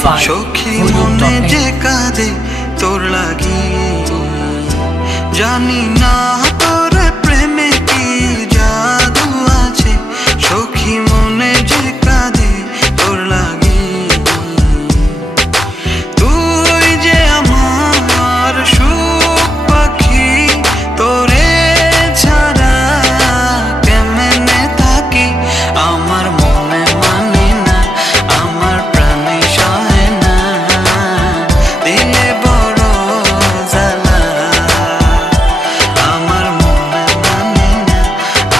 সখী মনে যে কাঁদে তোর লাগি, জানি না তোর প্রেমে কি জাদু আছে। সখী মনে যে কাঁদে তোর লাগি, তুই যে আমার সুখ পাখি, তোরে ছাড়া কেমনে থাকি। আমার মনে মানে না, আমার প্রাণে সহে না, দিলে বড় জ্বালা। আমার মনে মানে না,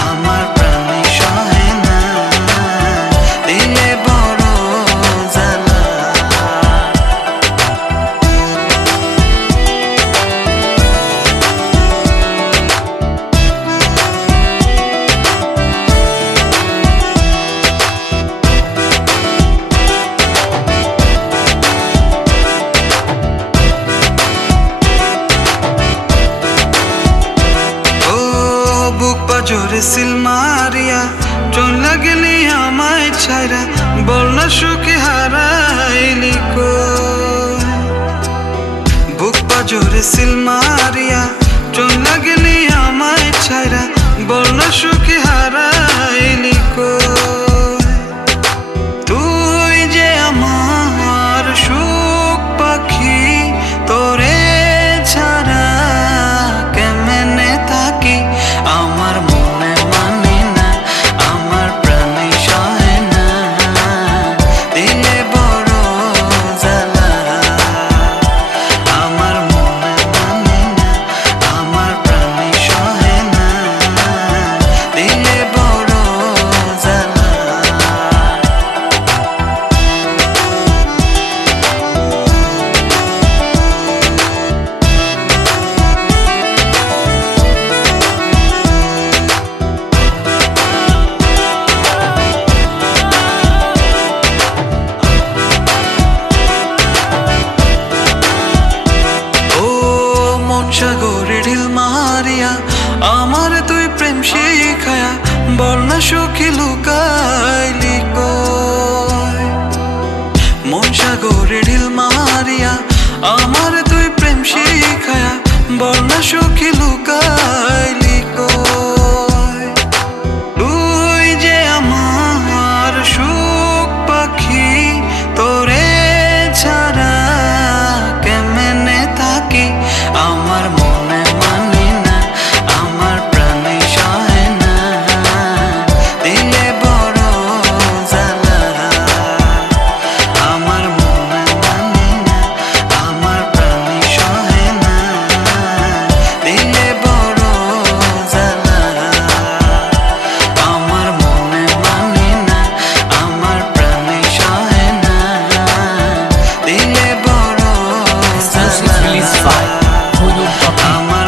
আমার প্রাণে সহে না, দিলে বড় জ্বালা। জোরে সিল মারিয়া চলে গেলি আমায় ছাইরা, বল না সুখে হারাইলি কই। বুক পা জোরে সিল মারিয়া চলে গেলি আমায় ছাইরা, বল না সুখে হারাইলি কই। তুই যে আমার সুখ পাখি, তোরে ছাড়া কেমনে থাকি। আমার মনে মানে না, আমার প্রাণে সহে না, দিলে বড় জ্বালা। আমার মনে মানে না, আমার প্রাণে সহে না, দিলে বড় জ্বালা। সাগরে ঢিল মারিয়া আমার তুই প্রেম শিখায়া, বল না সুখী লুকাইলি কই। মন সাগরে ঢিল মারিয়া আমার তুই প্রেম শিখায়া, বল না সুখী লুকাইলি কই। তুই যে আমার সুখ পাখি, তোরে ছাড়া কেমনে থাকি। আমার মনে মানে না, আমার প্রাণে সহে না, দিলে বড় জ্বালা। আমার মনে মানে না, আমার প্রাণে সহে না, দিলে বড় জ্বালা। আমার মনে মানে না, আমার প্রাণে সহে না, দিলে বড় জ্বালা। আমার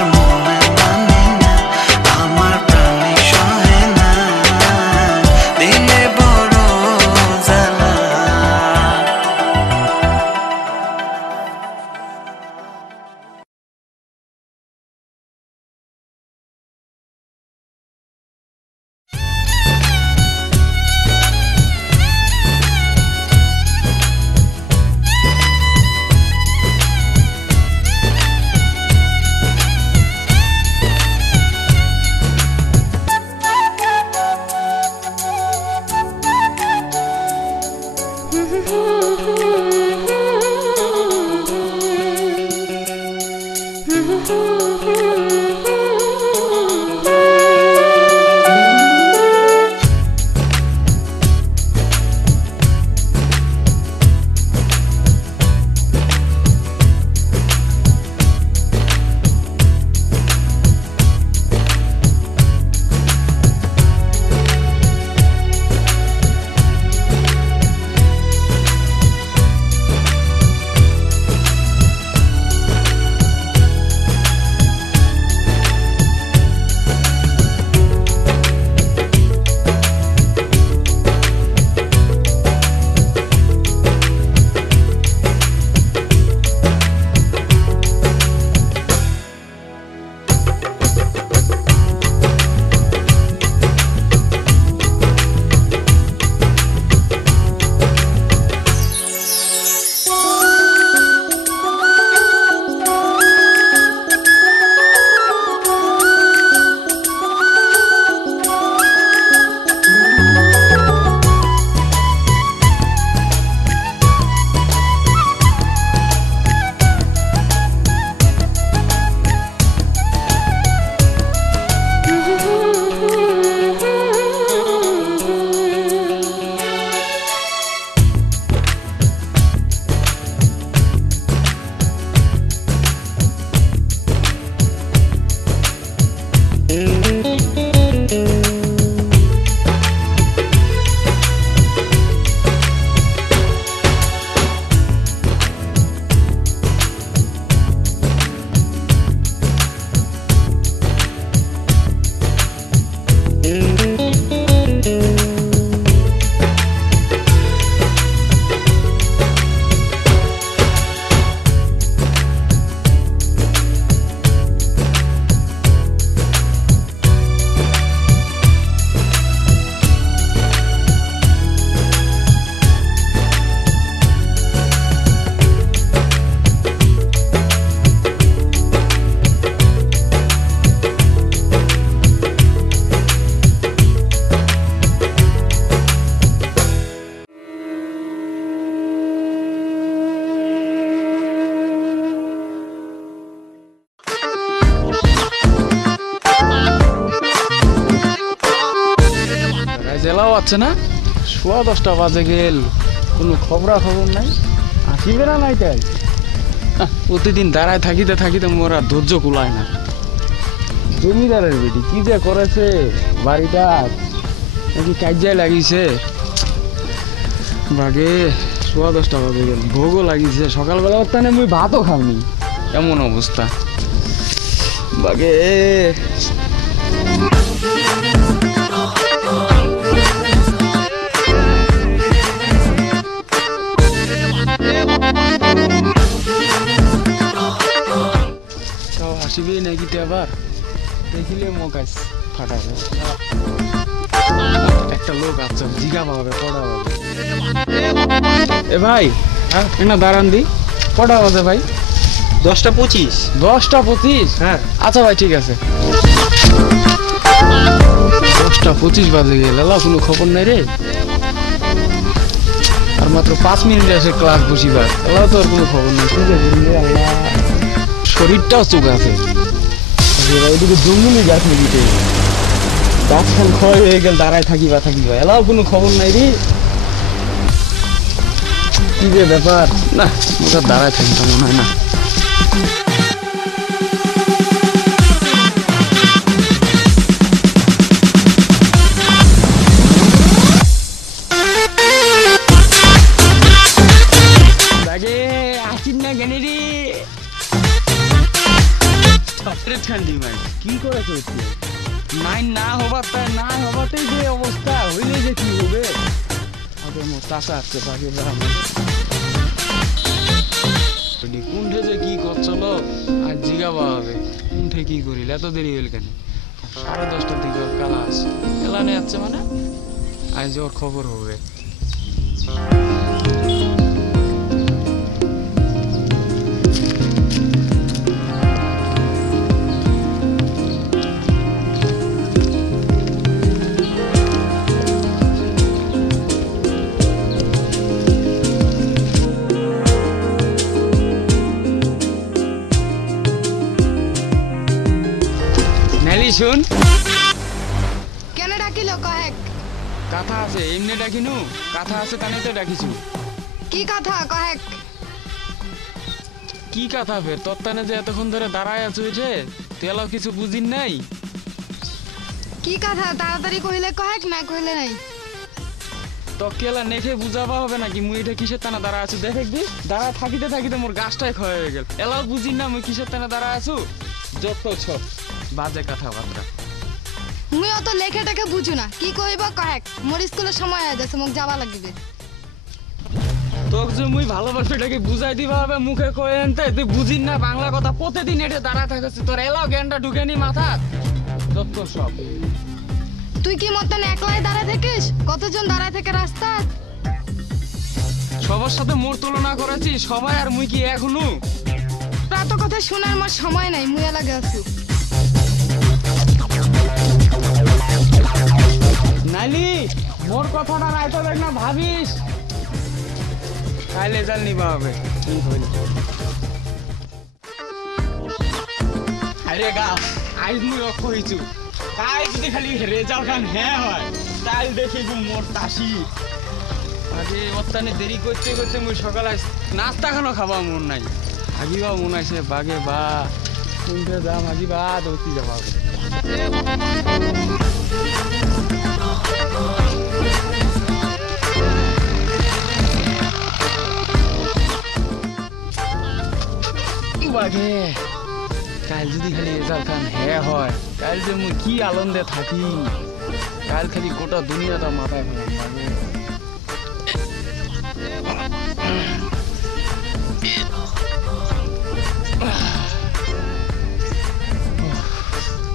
পাচ্ছে না 10:15 বাজে গেল কোনো খবর নাই আসিবে না নাই তাই প্রতিদিন দাঁড়ায় থাকিতে থাকিতে মোরা ধৈর্য কুলায় না জমিদারের বেটি কি যে করেছে বাড়িটা নাকি কাজিয়ায় লাগিয়েছে বাগে 10:15 বাজে গেল ভোগও লাগিয়েছে সকালবেলা তানে মুই ভাতও খাওনি এমন অবস্থা বাগে আসিবে নাকি আবার দেখিলে মকাইস ফাটাবে একটা লোক আছে জিগা পাবে কটা বাজে এ ভাই হ্যাঁ না দাঁড়ান দি কটা বাজে ভাই 10:25 10:25 হ্যাঁ আচ্ছা ভাই ঠিক আছে 10:25 বাজে গেল কোনো খবর নাই রে আর মাত্র 5 মিনিট আছে ক্লাস বসিবার এলাও তো আর কোনো খবর নেই ঠিক আছে আল্লাহ শরীরটাও চোখ আছে ওইদিকে জঙ্গলি গাছ নাকি গাছ খান ক্ষয় হয়ে গেল দাঁড়ায় থাকিবা এলাও কোনো খবর নাই রে কি যে ব্যাপার না ওটা দাঁড়ায় থাকি তো মনে হয় না ঠান্ডি ভাই কি করেছে নাই না হবাতেই যে অবস্থা হইলে যে কি হবে মোর চাষা আসছে পাখি কুণ্ঠে যে কি করছিল আর জিগাবা হবে কুণ্ঠে কি করিল এত দেরি হইল কেন 10:30টার দিকে কালা আছে এলানে যাচ্ছে মানে আজ ওর খবর হবে শুন কেন ডাকিল কয়েক কথা আছে এমনি ডাকিনু কথা আছে তানে তো ডাকিছু কি কথা কয়েক কি কথা ফের তত্তানে যে এতক্ষণ ধরে দাঁড়ায় আছো যে তেলাও কিছু বুঝিন নাই কি কথা তাড়াতাড়ি কইলে কয়েক না কইলে নাই তো কেলা নেখে বুঝাবা হবে নাকি মুই এটা কিসের টানা দাঁড়ায় আছো দেখে দি দাঁড়া থাকিতে থাকিতে মোর গাছটাই ক্ষয় হয়ে গেল এলাও বুঝিন না মুই কিসের টানা দাঁড়ায় আছো যত সব বাজে কথাবার্তা মুই অত লেখাটাকে বুঝু না কি কইবা কয়েক মোর স্কুলের সময় হয়ে যাচ্ছে মুখ যাবা লাগবে তোকে যে মুই ভালোবাসাটাকে বুঝাই দিবা হবে মুখে কয়ে আনতে তুই বুঝিন না বাংলা কথা প্রতিদিন এটা দাঁড়া থাকছিস তোর এলাও জ্ঞানটা ঢুকে নি মাথা যত সব তুই কি মতন একলাই দাঁড়ায় থাকিস কতজন দাঁড়ায় থেকে রাস্তা সবার সাথে মোর তুলনা করেছি সবাই আর মুই কি এখনো এত কথা শোনার আমার সময় নাই মুই লাগে আছি নালি মোর কথাটা রাইতো দেখ না ভাবিস কাইলে জাল নিবা হবে কি হইল আরে গা আইজ মুই অক্ষ হইছু কাই যদি খালি রেজাল্ট খান হ্যাঁ হয় তাই দেখিব মোর তাসি আগে অত্যানে দেরি করতে করতে মুই সকালে নাস্তা খানো খাবা মন নাই আগিবা মন আছে বাগে বা কোনটা যাম আগিবা দৌড়তে যাবা বাগে কাল যদি খালি রেজাল্ট খান হ্যাঁ হয় কাল যে মুই কি আনন্দে থাকি কাল খালি গোটা দুনিয়াটা মাথায় ফেলাম বাগে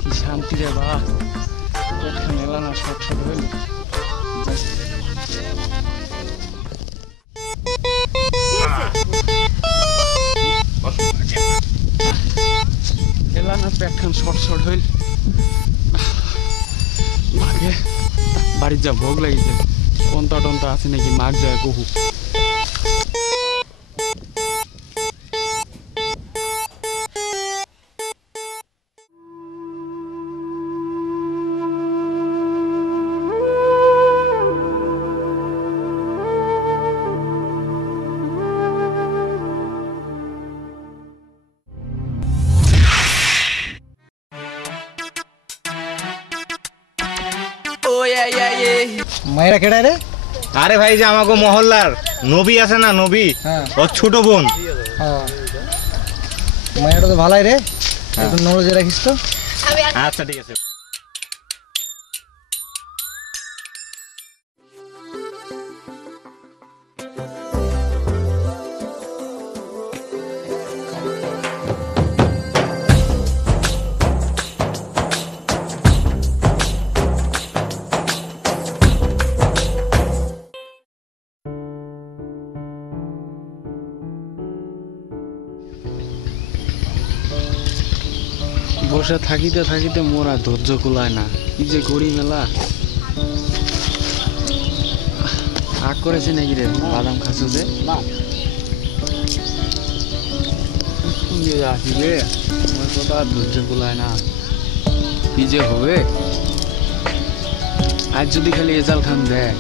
কি শান্তি রে বা পেটখান এলা না শট শট হইল এলা না পেটখান শট শট হইল ভাগে বাড়ির যা ভোগ লাগিছে কোনটা টনটা আছে নাকি মাগ যায় কহু মায়েরা কেডা রে? আরে ভাই যে আমাকে মহল্লার নবী আছে না, নবী হ্যাঁ। ওর ছোট বোন। মায়েরা তো ভালাই রে, একটু নলেজে রাখিস তো। আচ্ছা ঠিক আছে। বসে থাকিতে থাকিতে মোরা ধৈর্য কুলায় না, কি যে করি মেলা। আগ করেছে নাকি রে বাদাম খাচ্ছ যে? আসিবে আমার কথা আর ধৈর্য কুলায় না, কি যে হবে। আজ যদি খালি এজাল খান দেয়,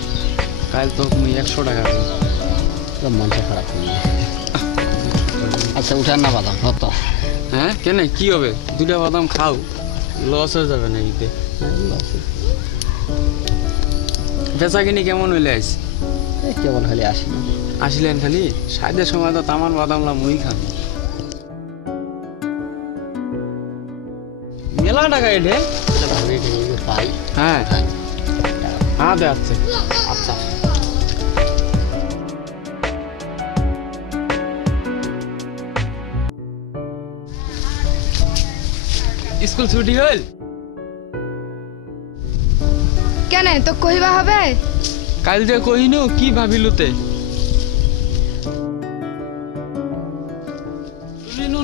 কাল তো তুমি 100 টাকা দেবে। মনটা খারাপ হয়ে আচ্ছা উঠান না বাদাম হত। হ্যাঁ কেন কি হবে, 2টা বাদাম খাও, লস হয়ে যাবে না এতে। বেচা কিনি কেমন হইলে আইস? কেমন খালি আসি আসলেন খালি সাইদের সময় তো তামান বাদামলা মুই খান। মেলা টাকা এলে পাই। হ্যাঁ হ্যাঁ দে আছে। আচ্ছা স্কুল ছুটি হল কেন তো কহিবা হবে? কাল যে কহিনু কি ভাবিলুতে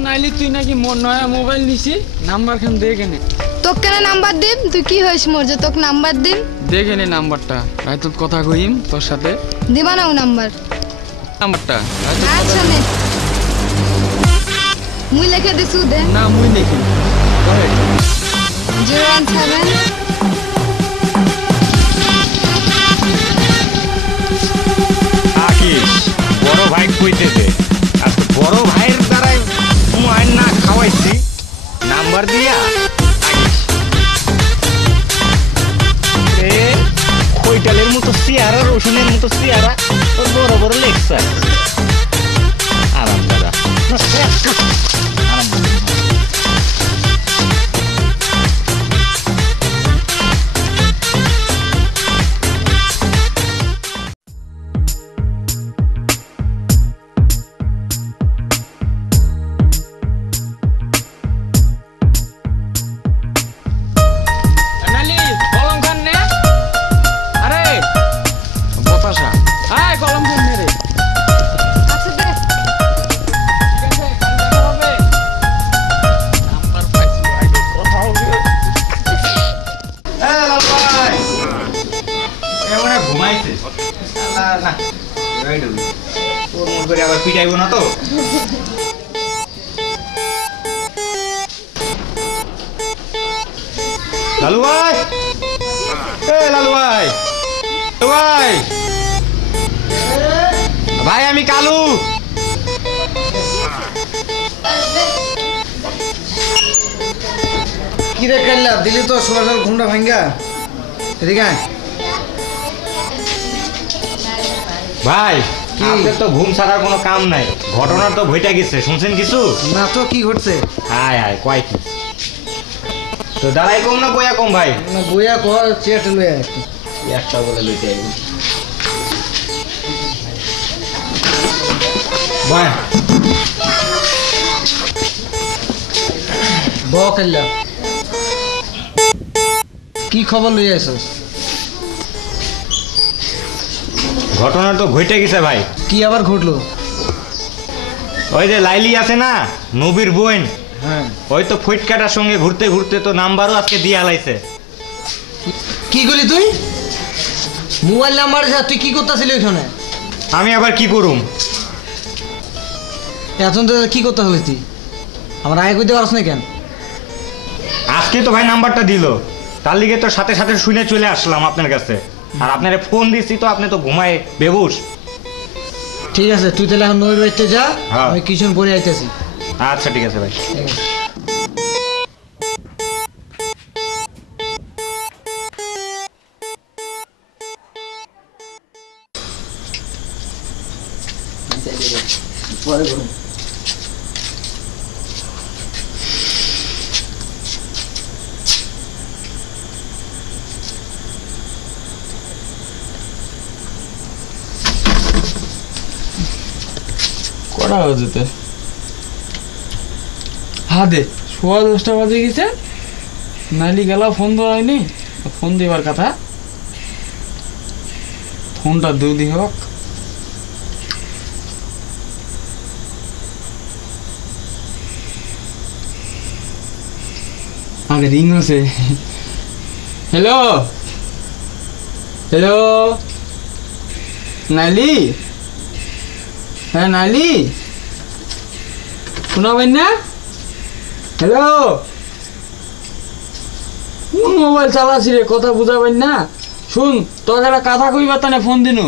নাইলি তুই নাকি নয়া মোবাইল নিছি, নাম্বার খান দে কেনে। তোকে কেন নাম্বার দিম? তুই কি হইস মোর যে তোকে নাম্বার দিম? দে কেনে নাম্বারটা, ভাই তোর কথা কইম তোর সাথে। দিবা না ও নাম্বার? নাম্বারটা আচ্ছা নে মুই লিখে দিছু দে। না মুই দেখি 017 আকিস বড় ভাই কইতেছে, আর তো বড় ভাইয়ের দ্বারাই মায়ের না খাওয়াইছি নাম্বার দিয়া। আকিস এ খৈটালের মতো চেহারা, রসুনের মতো চেহারা, ওর বড় বড় লেকচার। আরাম দাদা আরাম দাদা। নালি কলম খান নে, আরে বতাসা আয় কলম খান নে রে। আচ্ছা দে। ঠিক আছে কাল দেখা হবে। নাম্বার পাইছি আগে কথা হবে। ঘুমাইছে না, ওর মন করে আবার পিটাইব না তো। লালু ভাই, এ লালু ভাই, লালু ভাই, ভাই আমি কালু। কি রে কাল্লা দিলি তো সকাল সকাল ঘুমটা ভাঙ্গা। এদিকে আয়। ভাই কি? আপনার তো ঘুম ছাড়ার কোনো কাম নাই, ঘটনা তো ঘটে গেছে, শুনছেন কিছু? না তো কি ঘটছে? হায় হায় কয় কি তো দাঁড়াই কম না বয়া কম ভাই? না বইয়া কর চেট লয়ে একটা বলে লইতে আইব ভাই। ব কাল্লা কি খবর লই আইছস? ঘটনা তো ঘটে গেছে ভাই। কি আবার ঘটলো? ওই যে লাইলি আছে না, নবীর বোন, হ্যাঁ ওই তো ফুটকাটার সঙ্গে ঘুরতে ঘুরতে তো নাম্বারও আজকে দিয়ে হালাইছে। কি করলি তুই? মোবাইল নাম্বার তুই কি করতেছিলি ওইখানে? আমি আবার কি করুম? এখন তো কি করতে হলে তুই আমার আয় করতে পারছ না কেন? আজকে তো ভাই নাম্বারটা দিল, তার লিগে তো সাথে সাথে শুনে চলে আসলাম আপনার কাছে। আর আপনারে ফোন দিছি তো আপনি তো ঘুমায় বেবুস। ঠিক আছে তুই তাহলে এখন নই বাড়িতে যা, হ্যাঁ। আমি কিছুক্ষণ পরে আইতেছি। আচ্ছা ঠিক আছে ভাই। ঠিক আছে। পরে করুন। কটা বাজেতে হ্যাঁ দে 10:15 বাজে গেছে নাইলি গেল ফোন দেওয়া হয়নি ফোন দিবার কথা ফোনটা দুই হোক আগে রিং আছে হ্যালো হ্যালো নাইলি হ্যাঁ নাইলি শোনাবেন না হ্যালো কোন মোবাইল চালাছি রে কথা বুঝাবেন না শুন তোকে একটা কথা কইবার তানে ফোন দিনু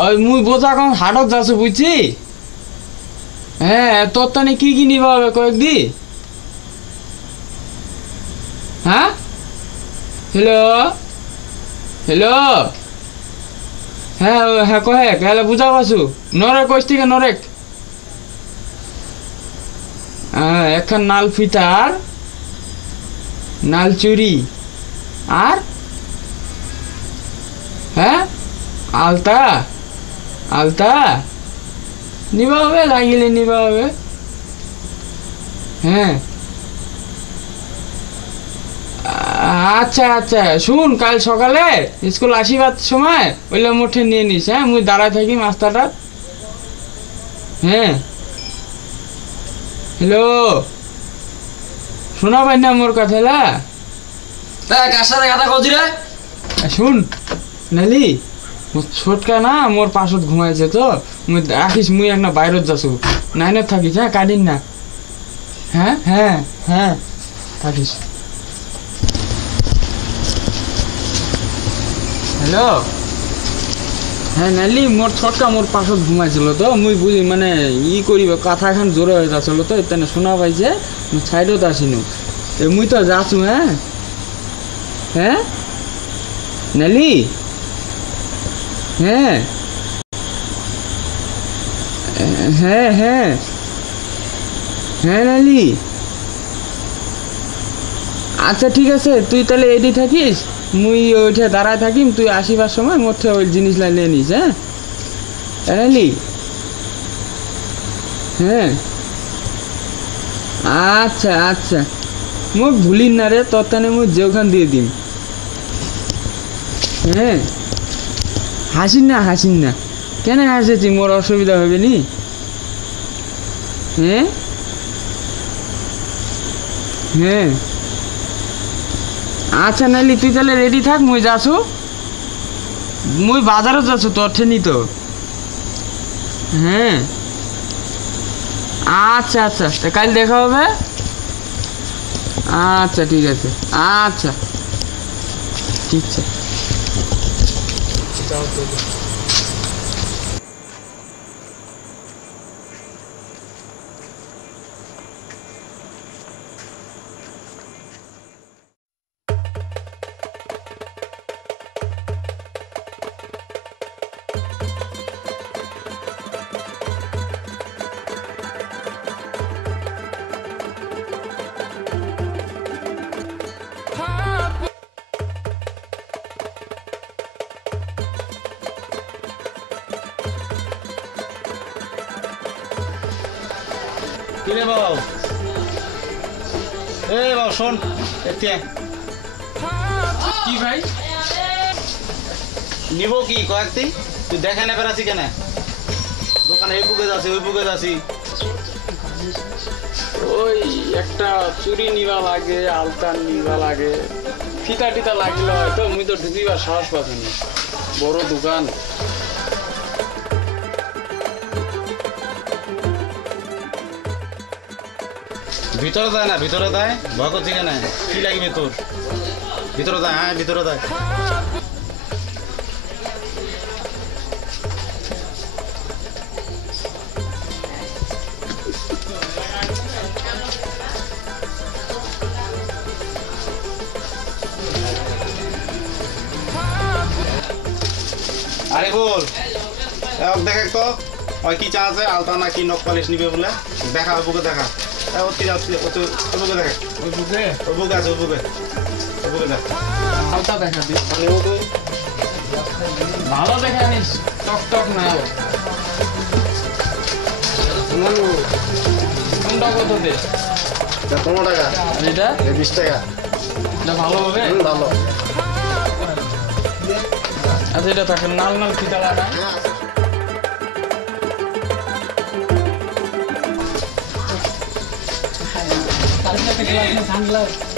ওই মুই বোঝা কোন হাটক যাচ্ছে বুঝছি হ্যাঁ তোর তানে কি কি নিবা হবে কয়েকদি হ্যাঁ হ্যালো হ্যালো হ্যাঁ হ্যাঁ কহেক হ্যাঁ বুঝা পাছু নরেক কইস থেকে নরেক এখন নাল ফিতার নাল চুরি আর হ্যাঁ আলতা আলতা নিবা হবে লাগিলে নিবা হবে হ্যাঁ আচ্ছা আচ্ছা শুন কাল সকালে স্কুল আসিবার সময় ওইলে মুঠে নিয়ে নিস হ্যাঁ মুই দাঁড়ায় থাকি মাস্টারটা হ্যাঁ হ্যালো শোনা পাই না মোর কথা কার সাথে কথা কইছি রে শুন নালি মোর ছোটকা না মোর পাশত ঘুমাইছে তো মুই রাখিস মুই একটা বাইরত যাচ্ছু নাইনত থাকিস হ্যাঁ কাটিন না হ্যাঁ হ্যাঁ হ্যাঁ থাকিস হ্যালো হ্যাঁ নালি মোর ছোটকা মোর পাশত ঘুমাইছিল তো মুই বুঝি মানে ই করিব কথা এখন জোরে হয়ে যাচ্ছিল তো এখানে শোনা পাইছে মুই সাইডত আসিনু মুই তো যাচ্ছু হ্যাঁ হ্যাঁ নালি হ্যাঁ হ্যাঁ হ্যাঁ হ্যাঁ নালি আচ্ছা ঠিক আছে তুই তাহলে এডি থাকিস মুই ওইটা দাঁড়ায় থাকিম তুই আসিবার সময় মোটে ওই জিনিস নিয়ে নিস হ্যাঁ নালি হ্যাঁ আচ্ছা আচ্ছা মুই ভুলিন না রে তোর তানে মুই যেওখান দিয়ে দিম হ্যাঁ হাসিন না কেন হাসেছি মোর অসুবিধা হবে নি হ্যাঁ হ্যাঁ আচ্ছা নাইলি তুই তাহলে রেডি থাক মুই যাচ্ছু মুই বাজারও যাচ্ছু তোর ঠেনি তো হ্যাঁ আচ্ছা আচ্ছা তা কাল দেখা হবে আচ্ছা ঠিক আছে আচ্ছা ঠিক আছে কিরে বাবু এ বাবু শোন এতে কি ভাই নিব কি কয়েকটি তুই দেখে নেবে আছি কেন দোকানে এই বুকে যাচ্ছি ওই বুকে যাচ্ছি ওই একটা চুরি নিবা লাগে আলতা নিবা লাগে ফিতা টিতা লাগলে হয়তো মুই তো ঢুকিবার সাহস পাচ্ছি বড় দোকান ভিতরে যায় না ভিতরে যায় ভয় করছি কেন কি লাগবে তোর ভিতরে যায় হ্যাঁ ভিতরে যায় আরে বল দেখ তো ওই কি চা আছে আলতা না কি নখ পালিশ নিবে বলে দেখা ওই বুকে দেখা ওই বুকে দেখা ওই বুকে ওই বুকে আছে ওই বুকে দেখা আলতা দেখা দিস মানে ও তো ভালো দেখা নিস টক টক না কোনটা কত দে 15 টাকা আর এটা 20 টাকা এটা ভালো হবে ভালো আচ্ছা এটা থাকে নাল নাল ফিতা লাগা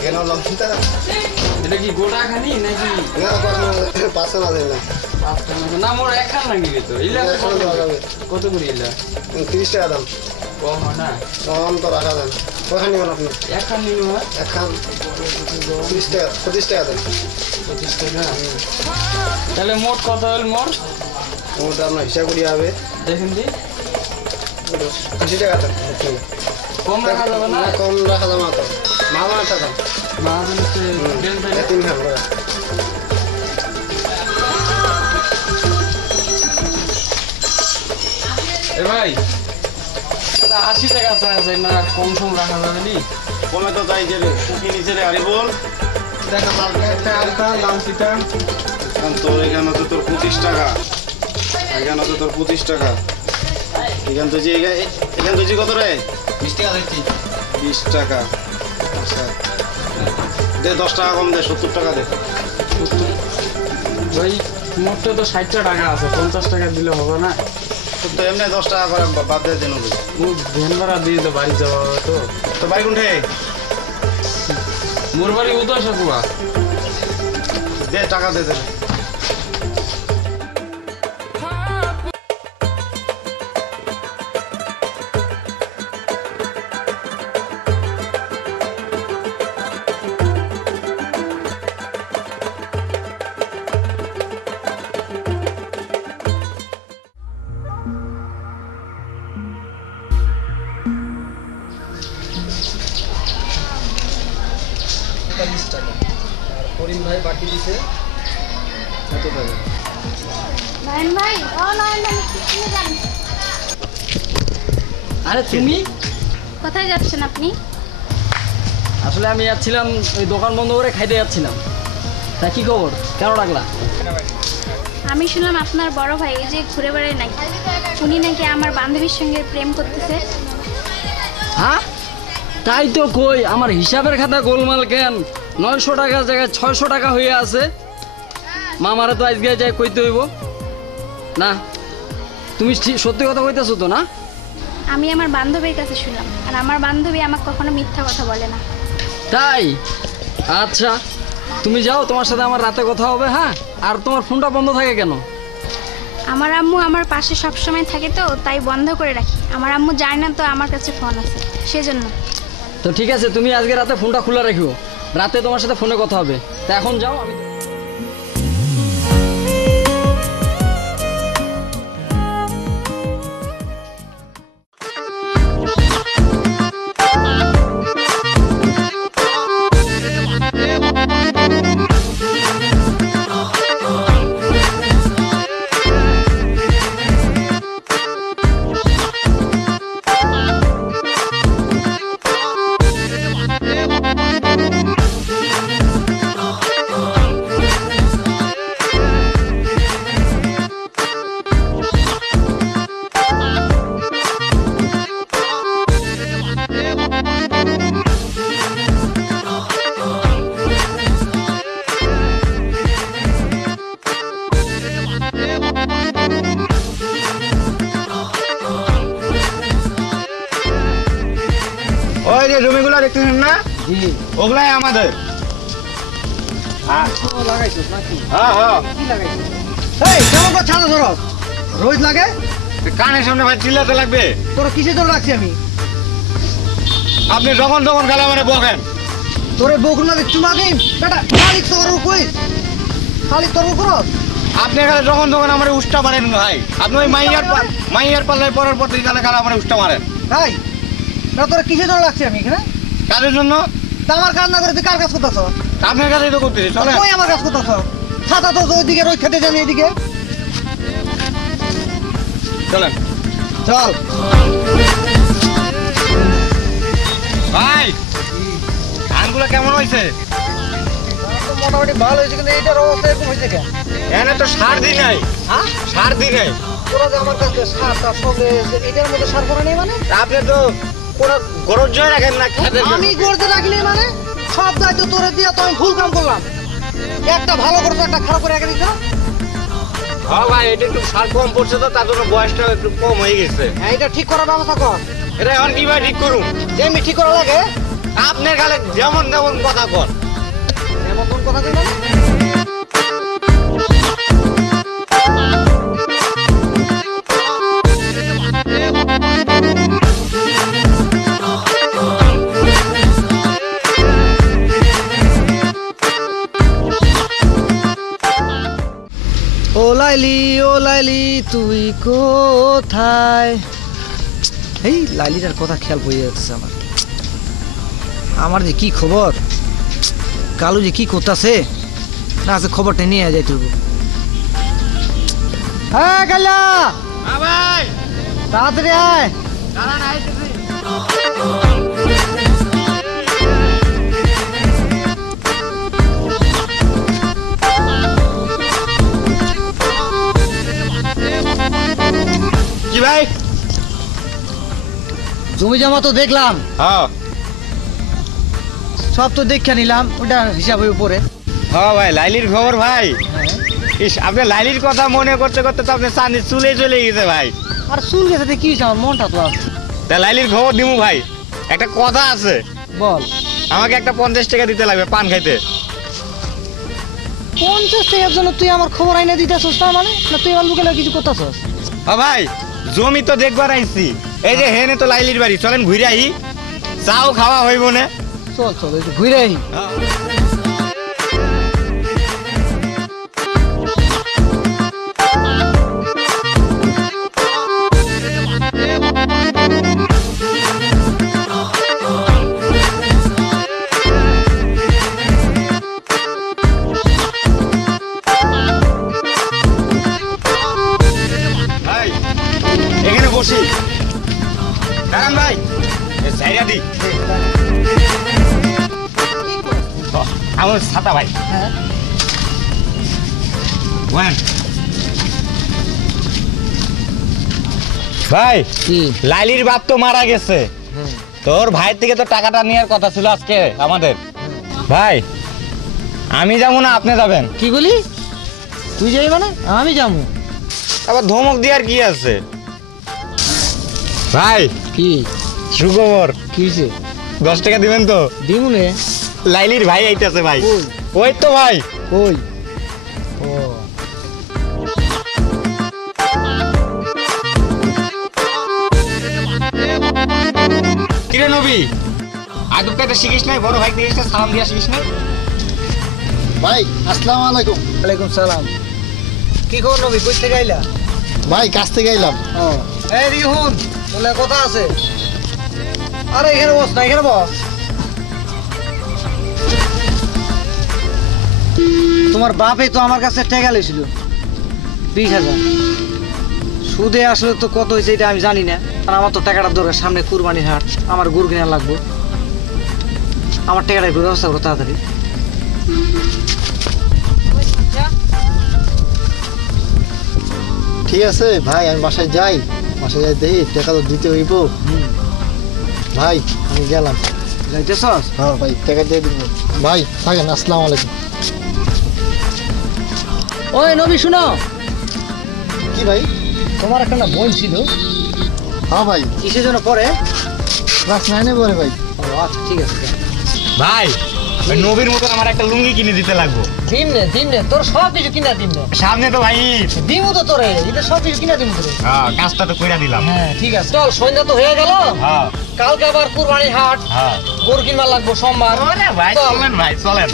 কেন লঙ্কিতা এটা কি গোটা খানি নাকি না পাঁচশো না দেয় না না মোর একখান নাকি তো ইলা কত করে ইলা 30 টাকা দাম কম না কম তো রাখা দেন কখান নেবেন আপনি একখান নিন হয় একখান 30 টাকা 25 টাকা দেন 25 টাকা তাহলে মোট কত হল মোর ওটা আপনার হিসাব করি হবে দেখেন দি 80 টাকা দেন কম রাখা যাবে না কম রাখা যাবে না তো মামা টাকা মা হচ্ছে দেন তাহলে 3 খান করে এ ভাই 80 টাকা চাইছে না কম সম রাখা যাবে নি কমে তো যাই যে কুকি নিচে রে আরে বল দেখো একটা আলতা লাল ফিতা তোর এখানে তো তোর 25 টাকা এখানে তো তোর 25 টাকা এখান তো যে এখান তো যে কত রে 20 টাকা দিচ্ছি 20 টাকা আচ্ছা দে 10 টাকা কম দে 70 টাকা দে ভাই মোটটা তো 60 টাকা আছে 50 টাকা দিলে হবে না তো এমনি 10 টাকা করে বাদ দিয়ে দেন মোর ভ্যান ভাড়া দিয়ে তো বাড়ি যাওয়া হবে তো তো বাড়ি কোনঠে মোর বাড়ি উদয় সাকুয়া দে টাকা দে দে করিম ভাই বাকি দিছে কত টাকা নয়ন ভাই ও নয়ন ভাই কিনে যান আরে তুমি কোথায় যাচ্ছেন আপনি আসলে আমি যাচ্ছিলাম ওই দোকান বন্ধ করে খাইতে যাচ্ছিলাম তা কি খবর কেন ডাকলা আমি শুনলাম আপনার বড় ভাই ওই যে ঘুরে বেড়ায় নাকি উনি নাকি আমার বান্ধবীর সঙ্গে প্রেম করতেছে হ্যাঁ তাই তো কই আমার হিসাবের খাতা গোলমাল কেন 900 টাকার জায়গায় 600 টাকা হয়ে আছে মামারা তো আজকে যাই কইতে হইব না তুমি সত্যি কথা কইতেছো তো না আমি আমার বান্ধবীর কাছে শুনলাম আর আমার বান্ধবী আমাকে কখনো মিথ্যা কথা বলে না তাই আচ্ছা তুমি যাও তোমার সাথে আমার রাতে কথা হবে হ্যাঁ আর তোমার ফোনটা বন্ধ থাকে কেন আমার আম্মু আমার পাশে সবসময় থাকে তো তাই বন্ধ করে রাখি আমার আম্মু জানে না তো আমার কাছে ফোন আছে সেজন্য তো ঠিক আছে তুমি আজকে রাতে ফোনটা খোলা রাখিও রাতে তোমার সাথে ফোনে কথা হবে তা এখন যাও আমি ওই যে জমিগুলো দেখতেছেন না জি ওগুলাই আমাদের লাগাইছো নাকি হ্যাঁ হ্যাঁ কি লাগাইছো এই কেমন করে ছাড়ো ধরো রোজ লাগে কানের সামনে ভাই চিল্লাতে লাগবে তোরা কিসে জন্য রাখছি আমি আপনি যখন তখন খেলা মানে বকেন তোরে বকুল না দেখছু না আমি বেটা খালি তোর কই খালি তোর করো আপনি এখানে যখন তখন আমার উষ্টা মারেন ভাই আপনি ওই মাইয়ার পাল্লায় পড়ার পর থেকে খেলা আমার উষ্টা মারেন তাই না তোরা কিসে জন্য রাখছি আমি এখানে কাজের জন্য তা আমার কাজ না করে তুই কার কাজ করতেছ আপনার কাছেই তো করতেছি চলে ওই আমার কাজ করতেছ ছাতা তো ওইদিকে রোজ খেতে জানি এদিকে চলেন চল ভাই ধানগুলো কেমন হয়েছে? মোটামুটি ভালো হয়েছে, কিন্তু এইটার অবস্থা এরকম হয়েছে কেন? এখানে তো সার দিই নাই। হ্যাঁ সার দিই নাই। তোরা যে আমার কাছে সার তার সঙ্গে এটার মধ্যে সার করা নেই মানে? আপনি তো কোনো গরজ রাখেন না খেতে। আমি গড়তে রাখিনি মানে? সব দায়িত্ব তোরে দিয়ে তো আমি ভুল কাম করলাম। একটা ভালো করতো, একটা খারাপ করে একা দিত। হ্যাঁ ভাই, এটা একটু সার কম পড়ছে তো, তার জন্য বয়সটা একটু কম হয়ে গেছে। হ্যাঁ, এটা ঠিক করার ব্যবস্থা কর। এটা এখন কিভাবে ঠিক করুন? যেমনি ঠিক করা লাগে আপনার গালে যেমন তেমন কথা কর। এমন কোন কথা কই মানে? ও লাইলি তুই কোথায়? এই লাইলিটার কথা খেয়াল পড়ে যাচ্ছে আমার। আমার যে কি খবর, কালু যে কি করতেছে না, আছে খবরটা নিয়ে যাই তুই। হ্যাঁ কাল্লা, হ্যাঁ ভাই, তাড়াতাড়ি আয়। দাঁড়ান আইতেছি। কি ভাই? জমি জমা তো দেখলাম, হ্যাঁ সব তো দেখে নিলাম, ওটা হিসাবের উপরে। হ্যাঁ ভাই, লাইলির খবর ভাই। ইস, আপনি লাইলির কথা মনে করতে করতে তো আপনি চাঁদি চুলে চলে গেছে ভাই। আর চুল গেছে কি হয়েছে, আমার মনটা তো আছে। তা লাইলির খবর দিমু ভাই। একটা কথা আছে, বল। আমাকে একটা 50 টাকা দিতে লাগবে পান খাইতে। 50 টাকার জন্য তুই আমার খবর আইনা দিতেছস না মানে? না তুই আমার লোকের কিছু করতেছস? হ্যাঁ ভাই, জমি তো দেখবার আইছি। এই যে হেনে তো লাইলির বাড়ি, চলেন ঘুরে আই, চাও খাওয়া হইব না। চল চল, একটু ঘুরে আই। ভাই এখানে বসি, দাঁড়ান ভাই, জায়গা দি। আমার ছাতা ভাই। হ্যাঁ ওয়ান ভাই, কি? লাইলির বাপ তো মারা গেছে। তোর ভাই থেকে তো টাকাটা নেওয়ার কথা ছিল আজকে আমাদের। ভাই আমি যাবো না, আপনি যাবেন? কি বলি? তুই যাই মানে আমি যাবো? আবার ধমক দিয়ে আর কি আছে ভাই? কি সুখবর। কি হয়েছে? 10 টাকা দিবেন তো? দিমুনে। লাইলির ভাই আইতাছে ভাই। কই? ওই তো ভাই। কই? ও কিরে নবী, আদব কাটা শিখিস নাই? বড় ভাই দিয়েছে সালাম দিয়া শিখিস নাই? ভাই আসসালামু আলাইকুম। ওয়ালাইকুম সালাম। কি খবর নবী, কই থেকে আইলা? ভাই কাছ থেকে এলাম। ও এই রিহুন, বলে কথা আছে। আরে এখানে বস না, এখানে বস। তোমার বাপই তো আমার কাছে টাকা লইছিল 20,000। সুদে আসলে তো কত হয়েছে এটা আমি জানি না। আর আমার তো টাকাটার দরকার, সামনে কুরবানির হাট, আমার গরু কিনা লাগবে। আমার টাকাটা একটু ব্যবস্থা করো তাড়াতাড়ি। ঠিক আছে ভাই, আমি বাসায় যাই, বাসায় যাই দেখি টাকা তো দিতে হইব। ভাই আমি গেলাম। যাইতেছস? হ্যাঁ ভাই, টাকা দিয়ে দিব। ভাই থাকেন, আসসালামু আলাইকুম। ওই নবী শুনো, কি ভাই? তোমার একটা না বোন ছিল, হ্যাঁ ভাই, কিসের জন্য পরে? ক্লাস 9-এ পড়ে ভাই। ও আচ্ছা ঠিক আছে। ভাই ওই নবীর মতন আমার একটা লুঙ্গি কিনে দিতে লাগবো। দিমনে তোর সব কিছু কিনা দিমনে। সামনে তো ভাই দিমু তো তোরে, এটা সব কিছু কিনা দিমু তোরে। হ্যাঁ, কাজটা তো কইরা দিলাম। হ্যাঁ ঠিক আছে, চল সন্ধ্যা তো হয়ে গেল। হ্যাঁ কালকে আবার কুরবানির হাট, হ্যাঁ। গরু কিনবার লাগবো সোমবার। ওরে ভাই চল। চলেন ভাই, চলেন।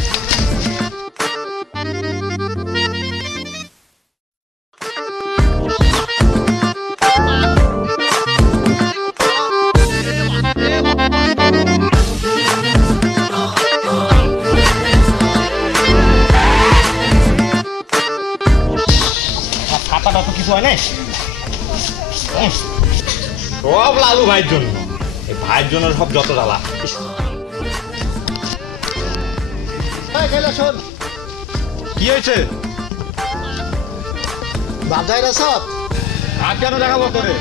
খাতাটা তো কিছু হয় নাই। সব লালু ভাইয়ের জন্য। এই ভাইয়ের জন্য সব যত জ্বালা। শোন, কি হয়েছে? বাপ যায় না সব। আর কেন দেখাবো তোরে?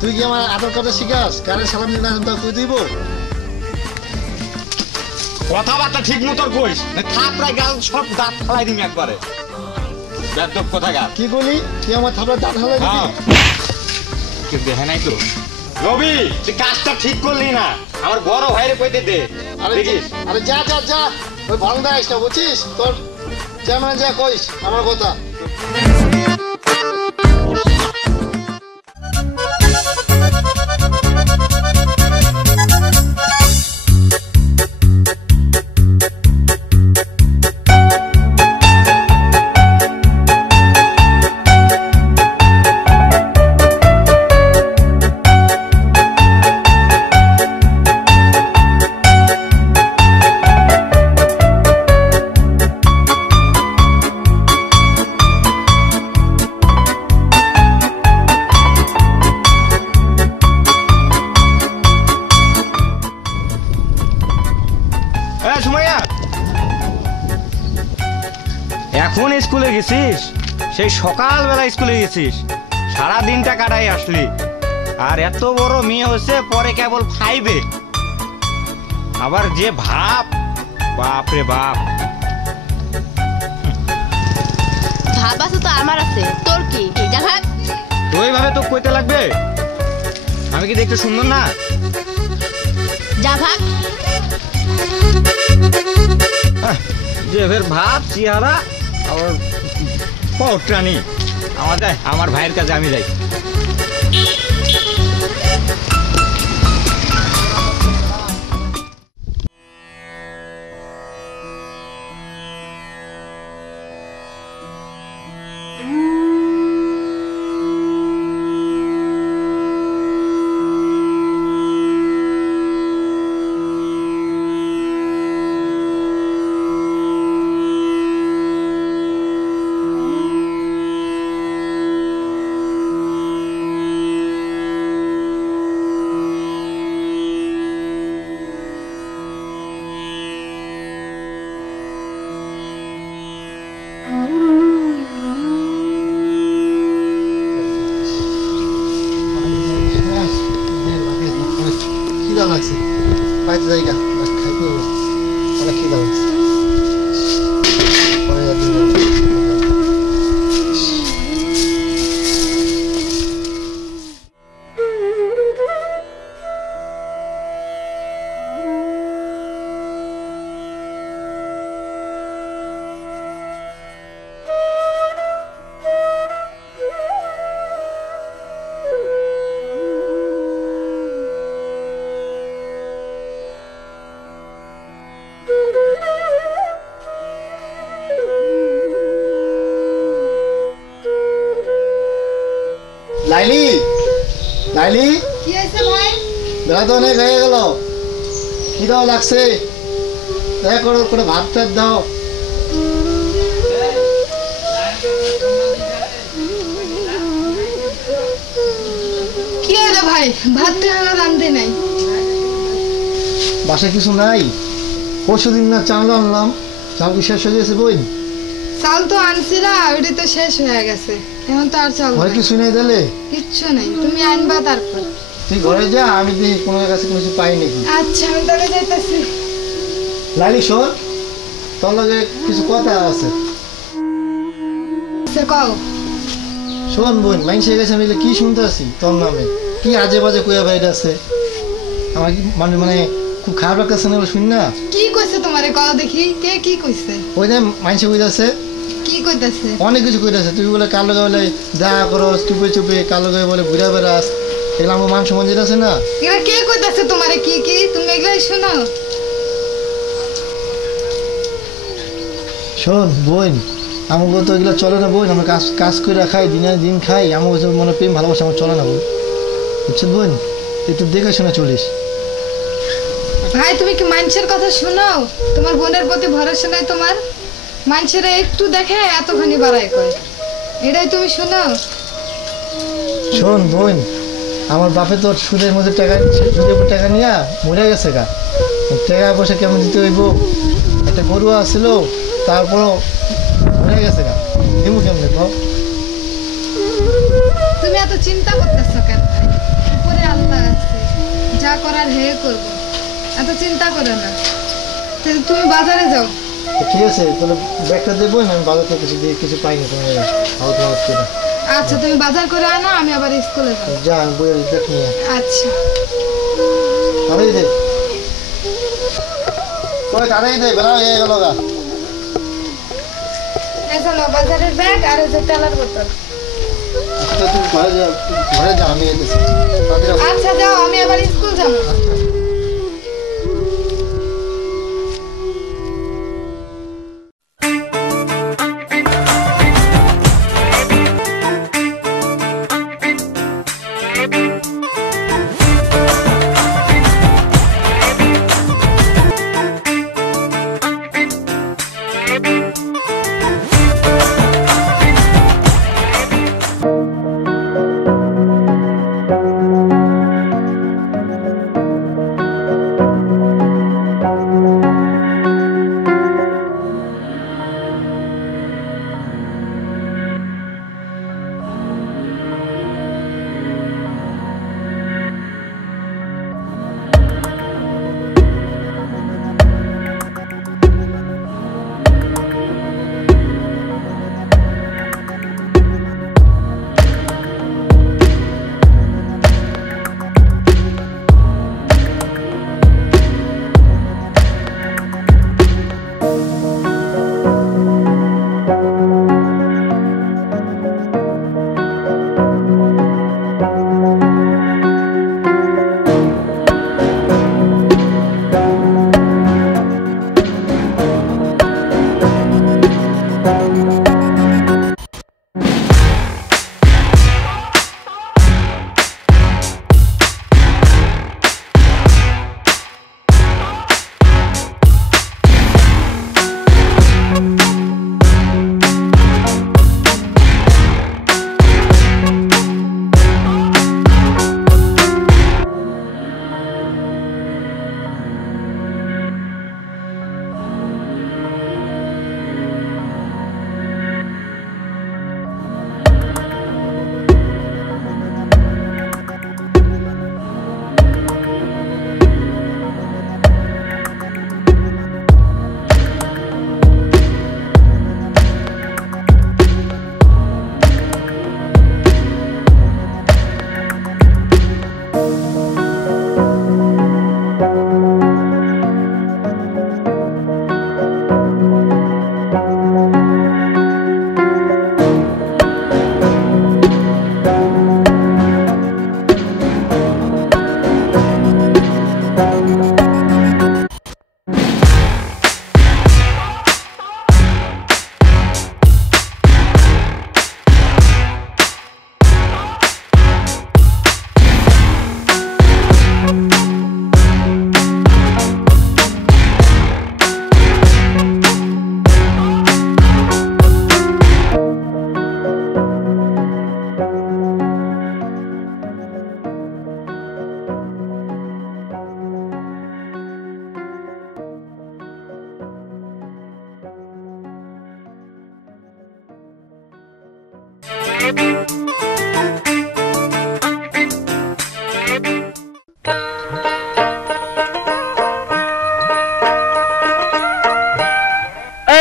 তুই কি আমার আদর কথা শিখাস? কারে সালাম দিন আসেন তো কই দিব? কথাবার্তা ঠিক মতো কইস, না থাপড়ায় গাল সব দাঁত ফালাই দিবি একবারে। বেদব কথাকার। কি বলি? তুই আমার থাপড়ায় দাঁত হালাই দিবি? কেউ দেখে নাই তো? রবি, তুই কাজটা ঠিক করলি না। আমার বড় ভাইরে কইতে দে। দেখিস? আরে যা যা যা, ওই ভাঙদা আসটা বুঝছিস? তোর যেমন যা কইস আমার কথা। এখন স্কুলে গেছিস? সেই সকালবেলা স্কুলে গেছিস, সারা দিনটা কাটাই আসলি, আর এত বড় মেয়ে হচ্ছে পরে কেবল 5-এ। আবার যে ভাব, বাপ রে বাপ। ভাব আছে তো আমার আছে, তোর কি? যা ভাগ। তো এইভাবে তো কইতে লাগবে? আমি কি দেখতে সুন্দর না? যা ভাগ। যে ফের ভাব চেহারা আবার পটরানি। আমার ভাইয়ের কাছে আমি যাই। লাগছে পাইতে জায়গা খাইতে হবে, অনেক খিদা লাগছে। লাইলি, লাইলি, কি হয়েছে ভাই? বেলা তো অনেক হয়ে গেল, খিদাও লাগছে, দয়া করো করে ভাত টাত দাও। কি হলো ভাই? ভাত তো এখনো রাঁধতে নাই। বাসায় কিছু নাই? পরশু দিন না চাল আনলাম, চাল কি শেষ হয়ে গেছে? বই চাল তো আনছিলা, ওইটা তো শেষ হয়ে গেছে, এখন তো আর চাল ঘরে নাই। কিছু নেই দিলে? কিচ্ছু নাই, তুমি আনবা তারপর। তুই ঘরে যা, আমি দেখি কোনো কাছে কিছু পাই নাকি। আচ্ছা আমি তাহলে যাইতেছি। লাইলি শোন, তোর লগে কিছু কথা আছে। কও। শোন বোন, মানুষের কাছে আমি কি শুনতে আছি তোর নামে, কি আজে বাজে কইয়া বাইরে আছে, আমার কি মানে মানে খুব খারাপ লাগতেছে না শুন না? কি কইছে তোমারে? কও দেখি, কে কি কইছে? ওই যে মানুষে কইতাছে, কি কইতাছে? অনেক কিছু কইতাছে, তুই বলে কার লগে বলে দেখা করো চুপে চুপে, কার লগে বলে ঘুরা বেড়াস, এগুলো আমার মান সম্মান যেটা আছে না। এগুলা কে কইতাছে তোমারে? কি কি তুমি এগুলাই শোনো? শোন বোন, আমাকে তো এগুলো চলে না বোন, আমরা কাজ কাজ করে খাই, দিনে দিন খাই, আমার মনে প্রেম ভালোবাসা আমার চলে না বোন, বুঝছো বোন? একটু দেখে শুনে চলিস। ভাই তুমি কি মানুষের কথা শোনো? তোমার বোনের প্রতি ভরসা নাই তোমার? মানুষের একটু দেখে এতখানি বাড়াই কয়, এটাই তুমি শোনো? শোন বোন, আমার বাপে তো সুদের মধ্যে সুদের উপর টাকা নিয়ে মরে গেছে গা। টাকা পয়সা কেমন দিতে হইব, একটা গরু আসছিল তারপরও মরে গেছে গা, দেবো কেমনে কও? তুমি এত চিন্তা করতেছো কেন? উপরে আল্লাহ আছে, যা করার হে করবো, এত চিন্তা করো না। তুমি বাজারে যাও। ঠিক আছে, তাহলে ব্যাগটা দেবো না, আমি বাজার থেকে কিছু পাইনি তোমার হাউস মাউস করে। আচ্ছা তুমি বাজার করে আনো, আমি আবার স্কুলে যাবো। যা বইয়ের ব্যাগ নিয়ে। আচ্ছা তাড়াই দে, তাড়াই দে, বেড়া হয়ে গেল গা। চলো বাজারের ব্যাগ আর ওই যে তেলের বোতল। আচ্ছা তুমি ঘরে যা, আমি এসেছি। আচ্ছা যাও, আমি আবার স্কুল যাবো।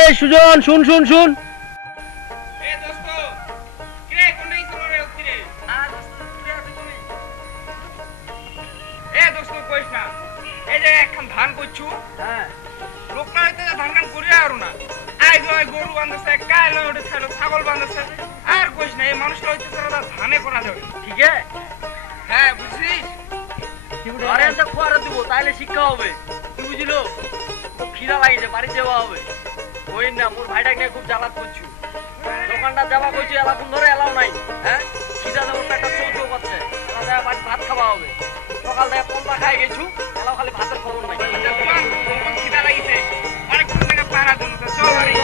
এই সুজন, শুন শুন শুন, ধান করছু লোক না হইতে ধান কান করি আর না আই গরু বাঁধছে কাল ওটা ছাগল বাঁধছে আর কইস না এই মানুষটা হইতে ধানে করা যাবে ঠিক আছে? হ্যাঁ বুঝছিস, দিব তাইলে শিক্ষা হবে, তুই বুঝলো? খুব খিদা লাগিছে, বাড়ি যাওয়া হবে। ওই না মোর ভাইটাকে নিয়ে খুব জ্বালাত করছু, দোকানটা যাওয়া করছি এলাকুন ধরে এলাও নাই। হ্যাঁ খিদা দেবো একটা চৌচৌ করছে, বাড়ি ভাত খাওয়া হবে। সকাল থেকে পন্থা খাই গেছু, এলাও খালি ভাতের খবর নাই। খিদা লাগিছে অনেকক্ষণ থেকে পাহারা জন্য চল বাড়ি।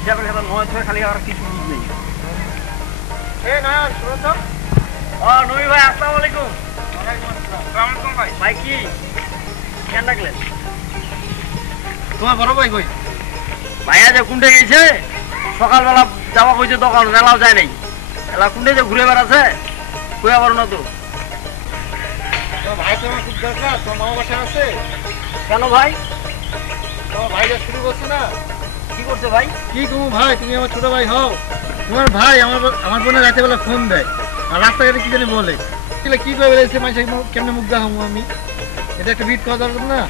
হিসাবের খাতা 9 খালি আর কিছু বুঝ নেই। নবী ভাই আসসালামু আলাইকুম। ভাই কি কেন ডাকলেন? তোমার বড় ভাই কই? ভাইয়া যে কুন্ডে গেছে সকালবেলা যাওয়া কইছে দোকান মেলাও যায় নাই। এলা কুন্ডে যে ঘুরে বেড়াচ্ছে কই আবার না তো। তোমার ভাই তো আমার খুব দরকার, তোমার মামা বাসায় আছে। কেন ভাই? তোমার ভাই যা শুরু করছে না। কি করছে ভাই? কি তুমি ভাই, তুমি আমার ছোট ভাই হও। তোমার ভাই আমার বোনের রাতে বেলা ফোন দেয় আর রাস্তাঘাটে কি জানি বলে কি করে বেড়েছে মানুষের কেমনে মুখ দেখাবো আমি? এটা একটা বিট করা দরকার না?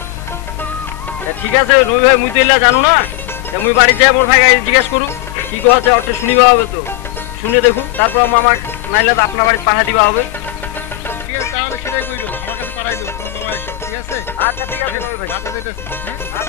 ঠিক আছে নবী ভাই মুই তো এলা জানো না, মুই বাড়িতে মোর ভাই জিজ্ঞেস করু কি কথা অর্থ শুনিবা হবে তো শুনে দেখুন, তারপর আমার নাইলে তো আপনার বাড়ি পাঠা দিবা হবে। ঠিক আছে তাহলে সেটাই কইলো, আমার কাছে পাঠাই দেবো তোমার বাবা এসে, ঠিক আছে? আচ্ছা ঠিক আছে নবী ভাই। আচ্ছা দিতেছি, হ্যাঁ?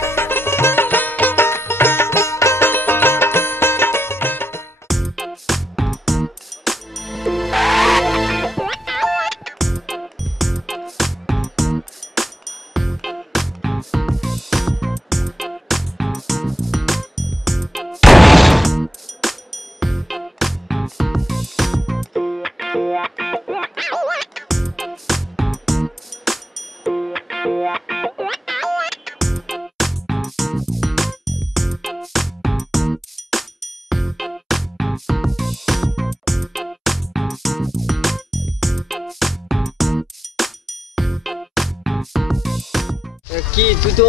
কি তুই তো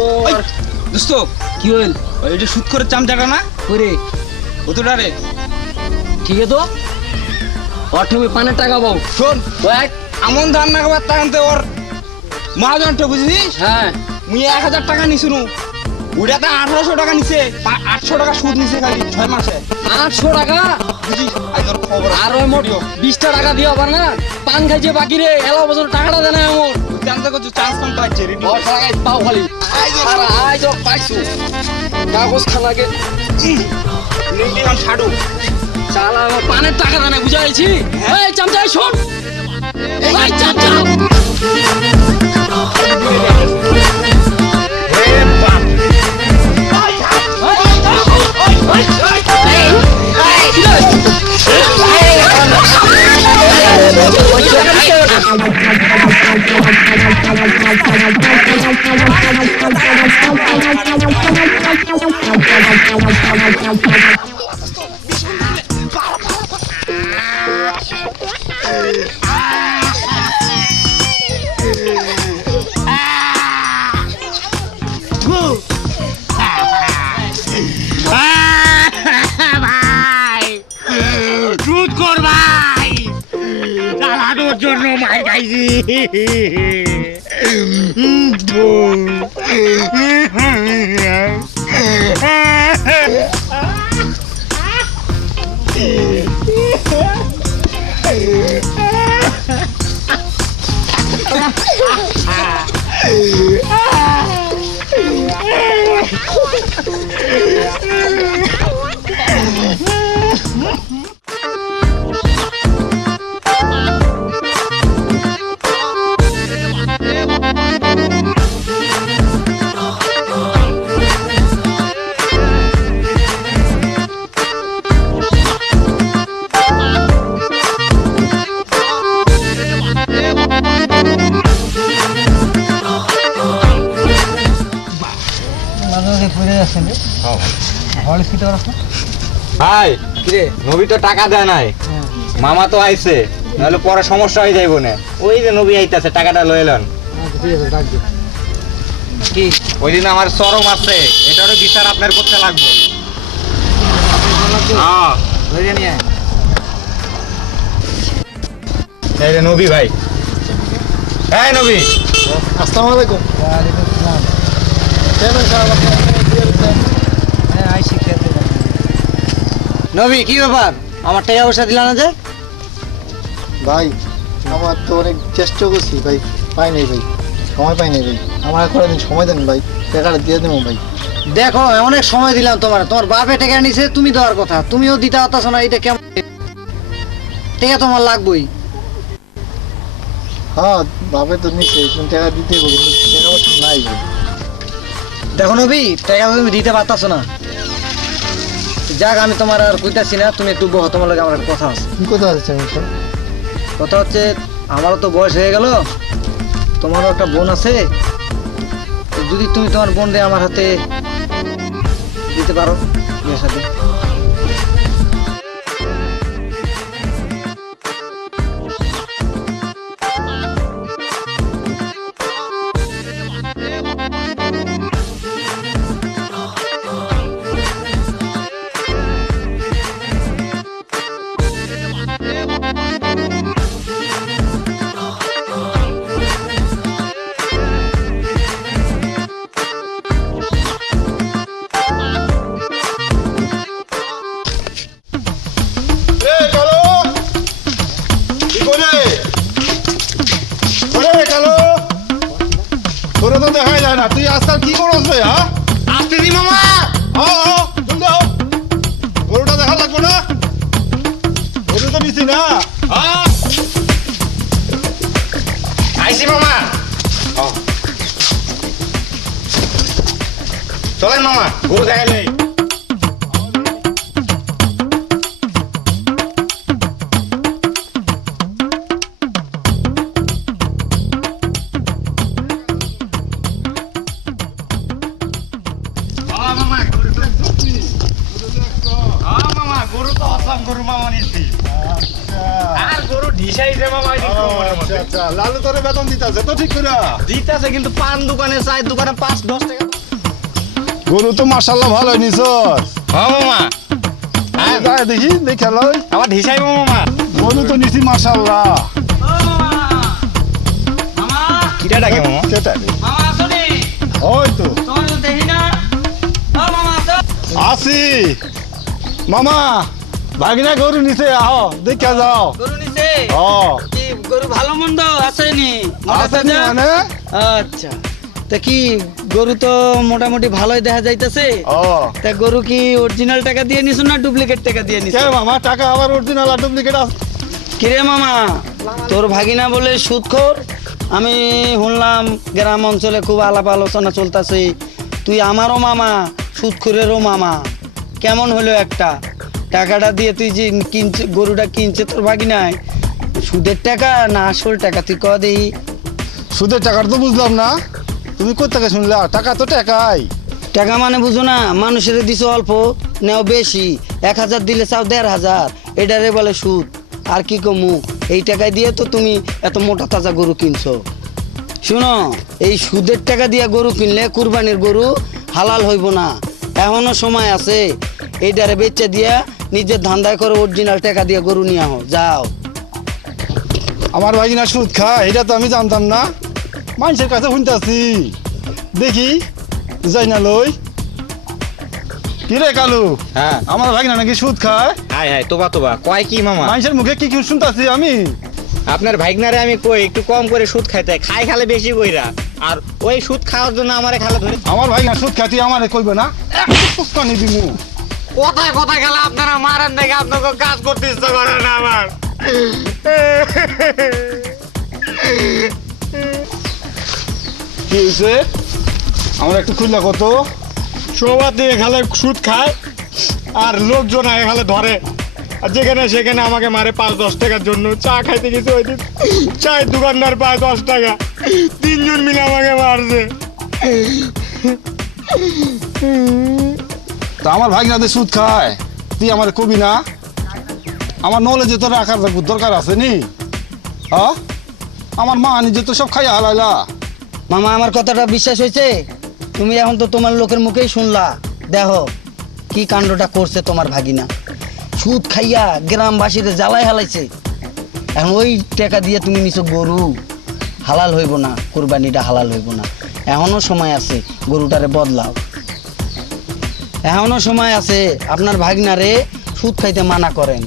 দোস্ত কি হইল? এটা সুদ করে চামচাটা না করে কতটা রে? ঠিক আছে তো ওর তুমি পানের টাকা পাও। শোন দেখ আমন ধান না খাবার তাকান্তে ওর মহাজনটা বুঝিস? হ্যাঁ মুই 1000 টাকা নিছিনু, ওটাতে 1800 টাকা নিছে, 800 টাকা সুদ নিছে খালি 6 মাসে। 800 টাকা বুঝিস? আই তোর খবর আর ওই মোট 20টা টাকা দিও আবার না পান খাইছে বাকি রে এলা বছর টাকাটা দেনা আমার জানতে কত চান্স কম পাচ্ছে রে। 10 টাকা পাও খালি আর আই তো পাইছো কাগজ খানাকে নিলাম ছাড়ু শালা আমার পানের টাকা দেনা বুঝাইছি। এই চামচা শোন এই চামচা জন্য মার খাইছি। হাই কিরে নবী তো টাকা দেয় নাই, মামা তো আইছে, নাহলে পরে সমস্যা হয়ে যাইব না। ওই যে নবী আইতাছে, টাকাটা লয়ে লন। কি ওই দিন আমার চরম আছে, এটারও বিচার আপনার করতে লাগবে। এই যে নবী ভাই, হ্যাঁ নবী। আসসালামু আলাইকুম। ওয়ালাইকুম আসসালাম। কেমন সাহেব আপনি হ্যাঁ আইসি খেতে। নবী কি ব্যাপার, আমার টাকা পয়সা দিলা না যে? ভাই আমার তো অনেক চেষ্টা করছি ভাই, পাই নাই ভাই, সময় পাই নাই ভাই, আমার কয়েকদিন সময় দেন ভাই, টাকাটা দিয়ে দেবো ভাই। দেখো অনেক সময় দিলাম তোমার বাপে টাকা নিছে, তুমি দেওয়ার কথা, তুমিও দিতে পারতাছো না, এটা কেমন? টাকা তোমার লাগবেই। হ্যাঁ বাপে তো নিচ্ছে, তুমি টাকা দিতে হবে, কিন্তু টাকা পয়সা নাই ভাই। দেখো নবী, টাকা তুমি দিতে পারতাছো না, যাক আমি তোমার আর কইতাছি না, তুমি একটু বহ, তোমার লগে আমার একটা কথা আছে। কি কথা আছে চামিল সাহেব? কথা হচ্ছে আমারও তো বয়স হয়ে গেল, তোমারও একটা বোন আছে, তো যদি তুমি তোমার বোনরে আমার হাতে দিতে পারো বিয়ের সাথে। তোরা তো দেখাই যায় না, তুই আজকাল কি করছ রে? হ্যাঁ আসতেছি মামা। গরুটা দেখা লাগবো না, গরু তো নিছি না। আইসি মামা। চলেন মামা, গরু দেখাই নেই। লালু তোরে বেতন দিতেছে তো ঠিক করে? দিতেছে, কিন্তু পান দোকানে চায়ের দোকানে 5-10 টাকা। গরু তো মাশাআল্লাহ ভালো নিছ। হ্যাঁ মামা, দেখি দেখে লই আবার ঢিসাইবো মামা। গরু তো নিছি মাশাআল্লাহ। কিটা ডাকে মামা? কেটা রে? মামা আসনি? ওই তো তোমার তো দেখি না। ও মামা আসো। আসি মামা, ভাগিনা গরু নিছে, আহ দেখে যাও। গরু নিছে? কি গরু ভালো মন্দ আসেনি? আসেনি মানে? আচ্ছা, তা কি গরু তো মোটামুটি ভালোই দেখা যাইতেছে। তা গরু কি অরিজিনাল টাকা দিয়ে নিছো না ডুপ্লিকেট টাকা দিয়ে নিছো? কে মামা, টাকা আবার অরিজিনাল আর ডুপ্লিকেট আছে? কিরে মামা, তোর ভাগিনা বলে সুদখোর? আমি শুনলাম গ্রাম অঞ্চলে খুব আলাপ আলোচনা চলতেছে, তুই আমারও মামা, সুদখোরেরও মামা। কেমন হলো একটা? টাকাটা দিয়ে তুই যে কিনছে, গরুটা কিনছে তোর ভাগিনায়, সুদের টাকা না আসল টাকা তুই ক দেই? সুদের টাকার তো বুঝলাম না, তুমি কোথেকে শুনলা? টাকা তো টাকাই। টাকা মানে বুঝো না? মানুষের দিছো অল্প, নেও বেশি। 1000 দিলে চাও 1500, এটারে বলে সুদ। আর কি কমু, এই টাকায় দিয়ে তো তুমি এত মোটা তাজা গরু কিনছো। শুনো, এই সুদের টাকা দিয়ে গরু কিনলে কুরবানির গরু হালাল হইব না। এখনো সময় আছে, এইটারে বেচে দিয়া নিজের ধান্দায় করে অরিজিনাল টাকা দিয়ে গরু নিয়ে আহ, যাও। আমার ভাগিনা সুদ খায় এটা তো আমি জানতাম না, মানুষের কাছে শুনতেছি। দেখি যাই না লই। কি রে কালু? হ্যাঁ, আমার ভাগিনা নাকি সুদ খায়? হাই হাই, তোবা তোবা কয় কি মামা? মানুষের মুখে কি কি শুনতেছি আমি। আপনার ভাইগনারে আমি কই একটু কম করে সুদ খাইতে, খাই খালে বেশি কইরা, আর ওই সুদ খাওয়ার জন্য আমারে খালে ধরে। আমার ভাগিনা সুদ খাতি আমারে কইবে না, একটু দিমু। কোথায় কোথায় গেলে আপনারা মারেন দেখে আপনাকে কাজ করতে ইচ্ছা করে না আমার। কি হয়েছে আমার একটু খুললা কত? সবার দিয়ে খালে সুদ খায় আর লোকজন আগে খালে ধরে, আর যেখানে সেখানে আমাকে মারে 5-10 টাকার জন্য। চা খাইতে গেছে ওই দিন, চায়ের দোকানদার পায় 10 টাকা, 3 জন মিলে আমাকে মারছে। তা আমার ভাগিনাদের সুদ খায়, তুই আমার কবি না? আমার নলেজে তো রাখার দরকার আছে নি? হ্যাঁ, আমার মা নিজে তো সব খাইয়া হালাইলা। মামা, আমার কথাটা বিশ্বাস হয়েছে? তুমি এখন তো তোমার লোকের মুখেই শুনলা, দেখো কি কাণ্ডটা করছে তোমার ভাগিনা। সুদ খাইয়া গ্রামবাসীরা জ্বালাই হালাইছে। এখন ওই টাকা দিয়ে তুমি নিছো গরু, হালাল হইব না, কুরবানিটা হালাল হইব না। এখনো সময় আছে, গরুটারে বদলাও। এখনো সময় আছে, আপনার ভাগনারে সুদ খাইতে মানা করেন।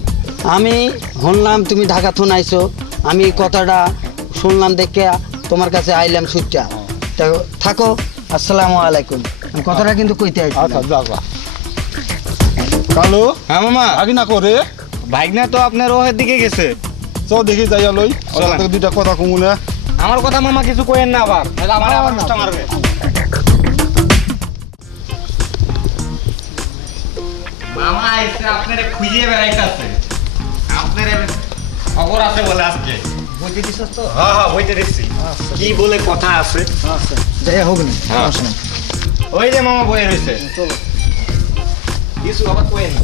আমি শুনলাম তুমি ঢাকা থন আইছো, আমি কথাটা শুনলাম দেখে তোমার কাছে আইলাম সুদটা। থাকো, আসসালামু আলাইকুম। আমি কথাটা কিন্তু কইতে আইছি। আচ্ছা যা। কালু, হ্যাঁ মামা। ভাগিনা করে? ভাগনা তো আপনার ওহের দিকে গেছে। চল দেখি যাইয়া লই, দুইটা কথা কমু না। আমার কথা মামা কিছু কইেন না আবার, আমার আবার নষ্ট মারবে। মামা এসে আপনারে খুঁজে বেড়াইতেছে, আপনার খবর আছে বলে আজকে। বইতে দিছস তো? হ্যাঁ হ্যাঁ বইতে দিচ্ছি, কি বলে কথা আছে। আচ্ছা যাই হোক না, সমস্যা নেই। ওই যে মামা বয়ে রয়েছে, চলো। কিছু আবার কই না।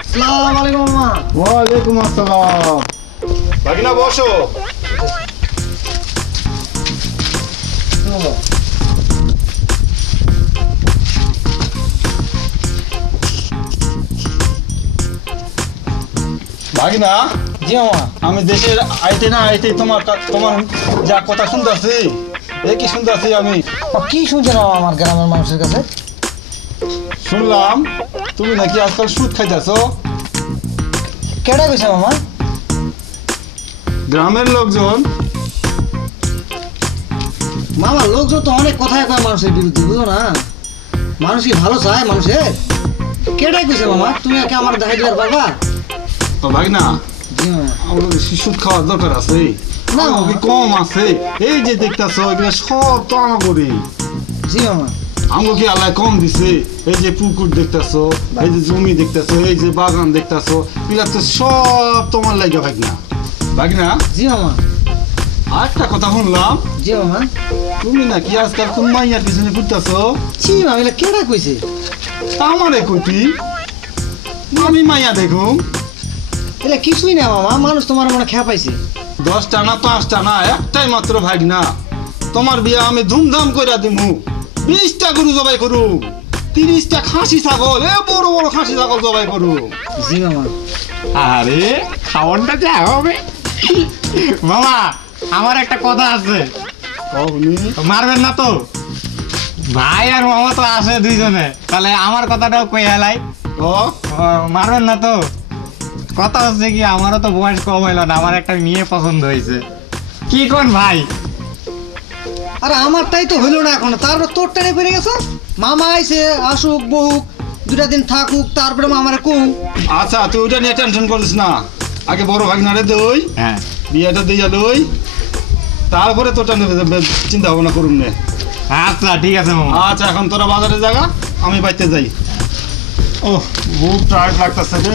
আসসালামু আলাইকুম মামা। ওয়ালাইকুম আসসালাম। ভাগিনা বসো। চলো। ভাগিনা, জি মামা। আমি দেশের আইতে না আইতে তোমার যা কথা শুনতেছি, কি শুনতেছি আমি। কি শুনছেন মামা আমার গ্রামের মানুষের কাছে? শুনলাম তুমি নাকি আজকাল সুদ খাইতেছ। কেডা কইছে মামা? গ্রামের লোকজন। মামা লোকজন তো অনেক কথাই কয় মানুষের বিরুদ্ধে, বুঝো না? মানুষ কি ভালো চায় মানুষের? কেডাই কইছে মামা? তুমি একে আমার দেখাই দিবার পারবা? তো ভাগিনা, জি মামা। আমাদের সুদ খাওয়ার দরকার আছে না না, মামা। কম আছে। এই যে দেখতেছ এগুলো সব তো আমাগরি। জি মামা। আমাকে কি আল্লাহ কম দিছে? এই যে পুকুর দেখতেছো, এই যে জমি দেখতেছো, এই যে বাগান দেখতেছো, এগুলা তো সব তোমার লাগে ভাগিনা। ভাগিনা, জি মামা। আরেকটা কথা শুনলাম, জি মামা। তুমি নাকি আজকাল কোন মাইয়ার পিছনে ঘুরতেছো। ছি মামা, এগুলা কেডা কইছে? আমারে কইতি আমি মাইয়া দেখুম। এগুলা কিছুই না মামা, মানুষ তোমার মনে খেয়া পাইছে। 10টা না 5টা না, একটাই মাত্র ভাগিনা। তোমার বিয়ে আমি ধুমধাম কইরা দিমু। 20টা গরু জবাই করু, 30টা খাসি ছাগল, বড় বড় খাসি ছাগল জবাই করু। জি মামা। আরে খাওয়ানটা যা হবে। মামা আমার একটা কথা আছে, মারবেন না তো? ভাই আর মামা তো আছে দুইজনে, তাহলে আমার কথাটাও কই হেলাই। ও মারবেন না তো? কথা হচ্ছে কি, আমারও তো বয়স কম হইল না, আমার একটা মেয়ে পছন্দ হয়েছে। কি কোন ভাই? আরে আমারটাই তো হইলো না এখনো, তারপর তোরটারে পড়ে গেছ। মামা আইছে, আসুক বহুক, 2টা দিন থাকুক, তারপরে মামারে কম। আচ্ছা, তুই ওটা নিয়ে টেনশন করিস না। আগে বড় ভাগনারে দই, হ্যাঁ বিয়েটা দিয়া লই, তারপরে তোরটা চিন্তা ভাবনা করুন নে। আচ্ছা ঠিক আছে মামা। আচ্ছা, এখন তোরা বাজারে জাগা, আমি বাইতে যাই। ও খুব টায়ার্ড লাগতেছে রে।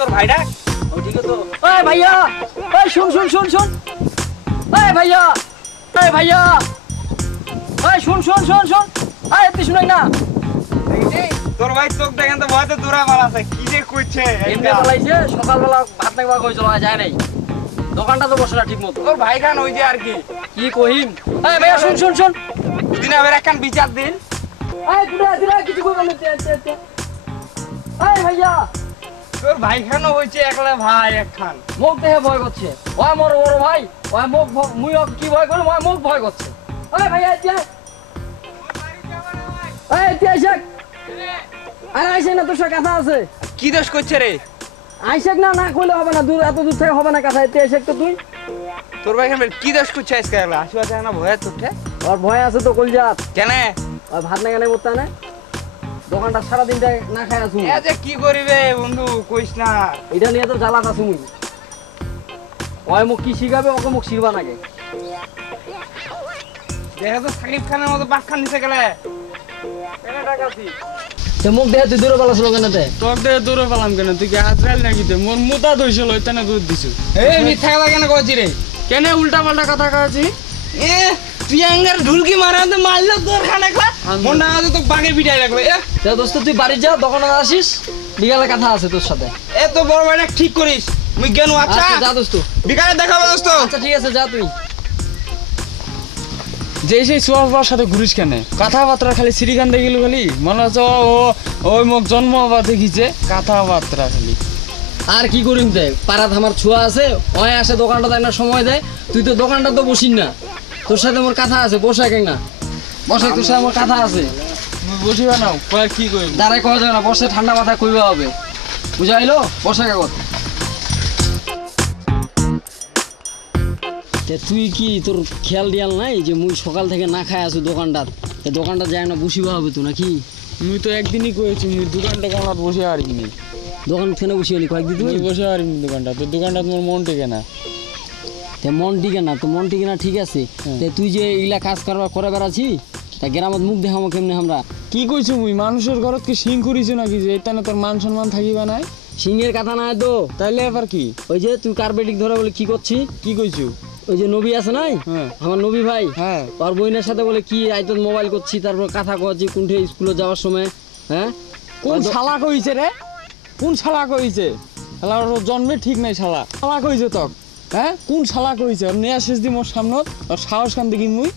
তোর ভাইটা ওই ভাইয়া, ওই শুন শুন শুন শুন, ওই ভাইয়া, ওই ভাইয়া, ওই শুন শুন শুন শুন, ওই তুই শুনাই না? তোর ভাই চোখ দেখেন তো ভয়তে দূরা মারাছে, কি যে করছে। এমনি বলাইছে সকালবেলা ভাত না খাওয়া কইছিল, যায় নাই, দোকানটা তো বসে না ঠিক মতো। তোর ভাই খান ওই যে আর কি কি কহিম? ওই ভাইয়া শুন শুন শুন, দুদিন আবার একখান বিচার দিন। ওই দুরা দুরা কিছু কইবেন না। ওই ভাইয়া, তোর ভাই খানও হয়েছে একলা ভাই একখান। মুখ দেখে ভয় করছে। ওই মোর বড় ভাই, ওই মুখ মুই কি ভয় করি, ওই মুখ ভয় করছে। ওই ভাইয়া এতিয়া, ওই এতিয়া আইসাক, আরে আইসে না, তোর সাথে কথা আছে। কি দোষ করছে রে? আইসাক না, না কইলে হবে না, দূর এত দূর থেকে হবে না কথা। এতিয়া আইসাক তো তুই। তোর ভাই খান কি দোষ করছে আজকে একলা? আসিবা যায় না ভয়ে তোরঠে? ওর ভয় আছে তো কলজাত। কেন? ওই ভাত না কেন বলতে না, দোকানটা সারাদিনটা না খাই আছো। এ যে কি করিবে বন্ধু কইস না। এটা নিয়ে তো জ্বালাত আছো মুই। ওই মুখ কি শিখাবে, ওকে মুখ শিখবা নাকি? দেখা তো সাকিব খানের মতো বাস খান নিচে গেলে মুখ দেখে তুই দূরে পালাছিল কেন? তোর দেখে দূরে পেলাম কেন? তুই কি আজরাইল নাকি? মোর মুতা ধইছিল ওইখানে দুধ দিছু। এই মিথ্যা কথা কেন কইছি রে? কেন উল্টা পাল্টা কথা কইছি? এ তুই আঙ্গার ঢুলকি মারা তো মারলো তোর খানে খা। মন্ডা আজ তো বাগে পিটাই লাগবে। এ তো দোস্ত তুই বাড়ি যা, দোকানে আসিস, বিকালে কথা আছে তোর সাথে। এ তো বড় ভাইটা ঠিক করিস। মুই জ্ঞান আচ্ছা যা দোস্ত, বিকালে দেখাবো দোস্ত। আচ্ছা ঠিক আছে, যা তুই যে সেই সুভাষ সাথে ঘুরিস কেন? কথাবার্তা খালি সিরিখান দেখিল খালি মনে হচ্ছে ও ওই মুখ জন্ম দেখিছে, কথাবার্তা খালি। আর কি করিম দে, পাড়াত আমার ছোঁয়া আছে, ওই আসে দোকানটা দেয় না, সময় দেয়। তুই তো দোকানটা তো বসিস না, তোর সাথে আমার কথা আছে, বসে কেন না বসে, তোর সাথে আমার কথা আছে। বসিবা না কি করি দাঁড়াই কওয়া যাবে না, বসে ঠান্ডা মাথায় কইবা হবে, বুঝাইলো? বসে কাগজ। তুই কি তোর খেয়াল দিয়াল নাই যে মুই সকাল থেকে না খাই আছো দোকানটা, দোকানটা যায় না বসিবা হবে তো নাকি? মুই তো একদিনই করেছি, মুই দোকানটা কোনটা বসে হারিনি। দোকান কেন বসে হলি কয়েকদিন? তুই বসে হারিনি দোকানটা, তো দোকানটা তোমার মন টিকে না। মন টিকে না তো, মন টিকে না ঠিক আছে, তুই যে এগুলা কাজ করে বেড়াচ্ছি তা গ্রামত মুখ দেখাবো কেমনে আমরা? কি কইছো মুই? মানুষের ঘরত কি সিং করিছো নাকি যে এখানে তোর মান সম্মান থাকিবা নাই? সিংহের কথা নাই তো, তাইলে এবার কি? ওই যে তুই কার্পেটিক ধরে বলে কি করছি? কি কইছো? ওই যে নবী আছে নাই, আমার নবী ভাই, হ্যাঁ, তোর বোনের সাথে বলে কি আইতো মোবাইল করছি, তারপর কথা কচ্ছি কোনঠে স্কুলে যাওয়ার সময়। হ্যাঁ, কোন শালা কইছে রে? কোন শালা কইছে? শালার জন্মে ঠিক নাই, শালা শালা কইছে তক। হ্যাঁ, কোন শালা কইছে? নিয়ে আসিস দি মোর সামনত, আর সাহস কান দেখি মুই।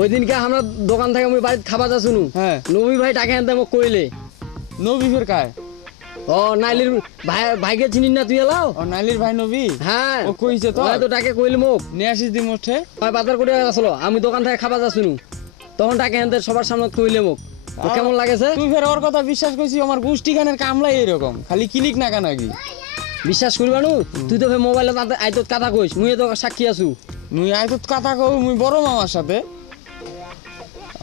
ওই দিনকে আমরা দোকান থেকে মুই বাড়িতে খাবার যা শুনু, হ্যাঁ, নবী ভাই টাকা আনতে মোক কইলে। নবী ফের কায়? ও নাইলির ভাই, ভাইকে চিনিস না তুই এলাও? ও নাইলির ভাই নবী? হ্যাঁ, ও কইছে তো, তো টাকা কইলে মোক নিয়ে আসিস দি মোঠে। ভাই বাজার করে আসলো, আমি দোকান থেকে খাবার যা শুনু, তখন টাকা আনতে সবার সামনে কইলে মোক। তো কেমন লাগেছে? তুই ফের ওর কথা বিশ্বাস করছিস? আমার গোষ্ঠী খানের কামলাই এরকম, খালি ক্লিক না কেন কি বিশ্বাস করবা নু? তুই তো ফের মোবাইলে আইতত কথা কইস, মুই তো সাক্ষী আছু। মুই আইতত কথা কও, মুই বড় মামার সাথে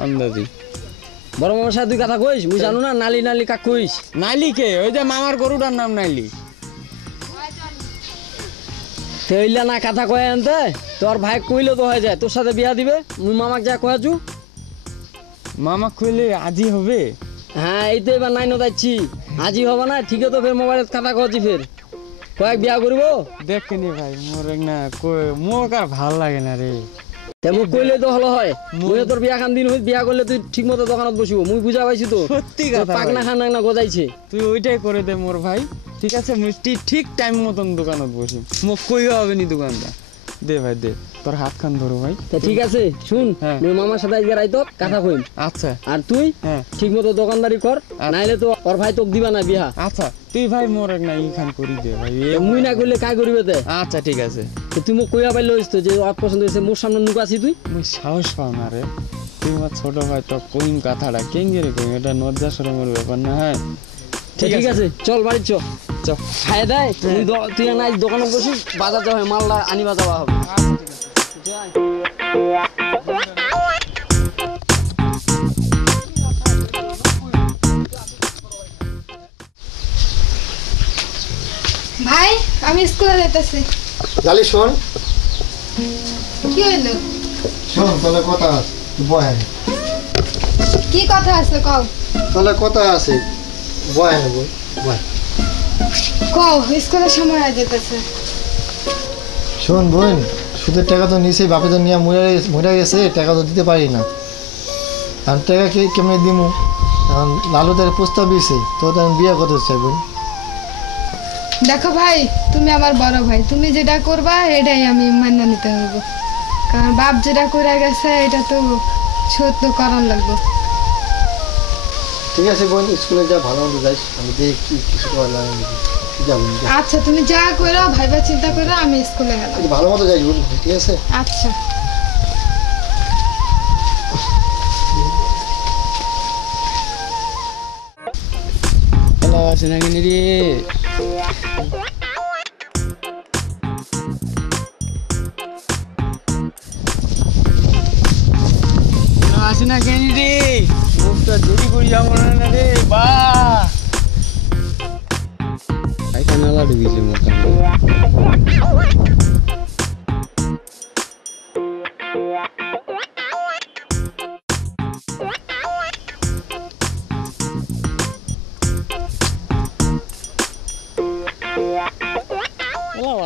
আন্দাজি। বড় মামার সাথে তুই কথা কইস? মুই জানো না নালি নালি কাক কইস? নাইলি কে? ওই যে মামার গরুটার নাম নাইলি। তেইলা না কথা কয়ে আনতে, তোর ভাই কইলে তো হয়ে যায়, তোর সাথে বিয়া দিবে। মুই মামাক যা কয়াছু, মামা কইলে আজই হবে। হ্যাঁ, এই তো এবার নাই নদাচ্ছি, আজই হবে না, ঠিক তো ফের মোবাইলে কথা কচ্ছি, ফের কয়েক বিয়া করবো। দেখ নি ভাই, মোর না মোর আর ভাল লাগে না রে। মুই কইলে তো হলো হয়, মুই তোর বিয়া খান দিন হই, বিয়া করলে তুই ঠিক মতো দোকানত বসিব, মুই বুঝা পাইছি তো। সত্যি কথা, পাকনা খান না গজাইছে। তুই ওইটাই করে দে মোর ভাই, ঠিক আছে? মুই ঠিক টাইম মতন দোকানত বসি, মোক কইও হবে নি দোকানটা। দে ভাই দে, তোর হাত খান ধরো ভাই। ঠিক আছে, শুন, মুই মামার সাথে আজকে রাইতো কথা কইম। আচ্ছা, আর তুই ঠিক মতো দোকানদারি কর, নাইলে তো ওর ভাই তোক দিবা না বিয়া। আচ্ছা, তুই ভাই মোর এক না ইখান করি দে ভাই। মুই না করলে কাই করিবে তে? আচ্ছা ঠিক আছে, তুই মোক কইয়া পাইলে হইছ তো যে ওর পছন্দ হইছে, মোর সামনে নুক আছি তুই। মুই সাহস পাও না রে, তুই আমার ছোট ভাই, তো কইম কথাটা কেঙ্গে রে কইম, এটা লজ্জা শরমের ব্যাপার না। হ্যাঁ ঠিক আছে, চল বাড়ি চ। খাই দেয় তুই না দোকানে বসিস, বাজার যাওয়া হয়, মালটা আনিবা যাওয়া হবে। ভাই আমি স্কুলে যাইতেছি। জালি শোন, কি হইলো? শোন তাহলে কথা আছে, বয় কি কথা আছে কও? তাহলে কথা আছে, বয় বই বয় কও, স্কুলের সময় হয়ে যেতেছে। শোন বোন, সুদের টাকা তো নিচেই বাপে তো নিয়ে মরে গেছে, টাকা তো দিতে পারি না, আর টাকা কেমনি দিমু? এখন লালু তার প্রস্তাব দিয়েছে, তো আমি বিয়ে করতে চাই বোন। দেখো ভাই, তুমি আমার বড় ভাই, তুমি যেটা করবা এটাই আমি মান্য নিতে হবে, কারণ বাপ যেটা করে গেছে এটা তো সত্য করার লাগবে। ঠিক আছে বোন, স্কুলে যা ভালো মতো যাইস, আমি দেখি কিছু করা যাবো। আচ্ছা, তুমি যা করো ভাইবা চিন্তা করো, আমি স্কুলে গেলাম। ভালো মতো যাইস বোন, ঠিক আছে? আচ্ছা। আছে নাকি রে? আসে না কেন রে? মুখটা দেরি করি যাবো না রে বা, এখানে আলা ঢুকেছে মোটা।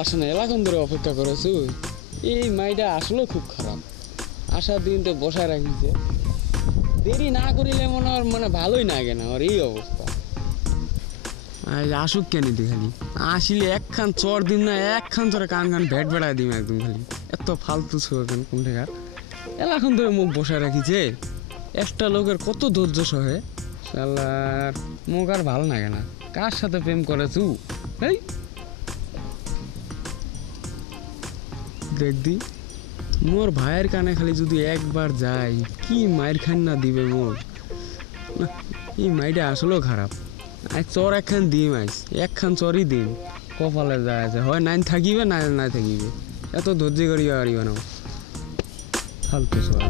আসে না, এলাকান ধরে অপেক্ষা করেছো। এই মাইটা আসলে খুব খারাপ, আসার দিন তো বসায় রাখিছে, দেরি না করিলে মনে হয় মানে ভালোই লাগে না। আর এই অবস্থা আসুক কেন তুই? খালি আসিলে একখান চর দিম না, একখান চরে কান কান ভেট বেড়ায় দিম একদম, খালি এত ফালতু ছোকেন কোন ঠেকার। এলাখন ধরে মুখ বসায় রাখিছে একটা লোকের কত ধৈর্য সহে শালার মুখ আর ভালো লাগে না কার সাথে প্রেম করেছু এই দেখদি মোর ভাইয়ের কানে খালি যদি একবার যাই কি মায়ের খান না দিবে মোর এই মাইটা আসলেও খারাপ আজ চর একখান দিম আইস একখান চরই দিম কপালে যায় আছে হয় নাইন থাকিবে না না থাকিবে এত ধৈর্য করিয়া পারিবে না ফালতু চর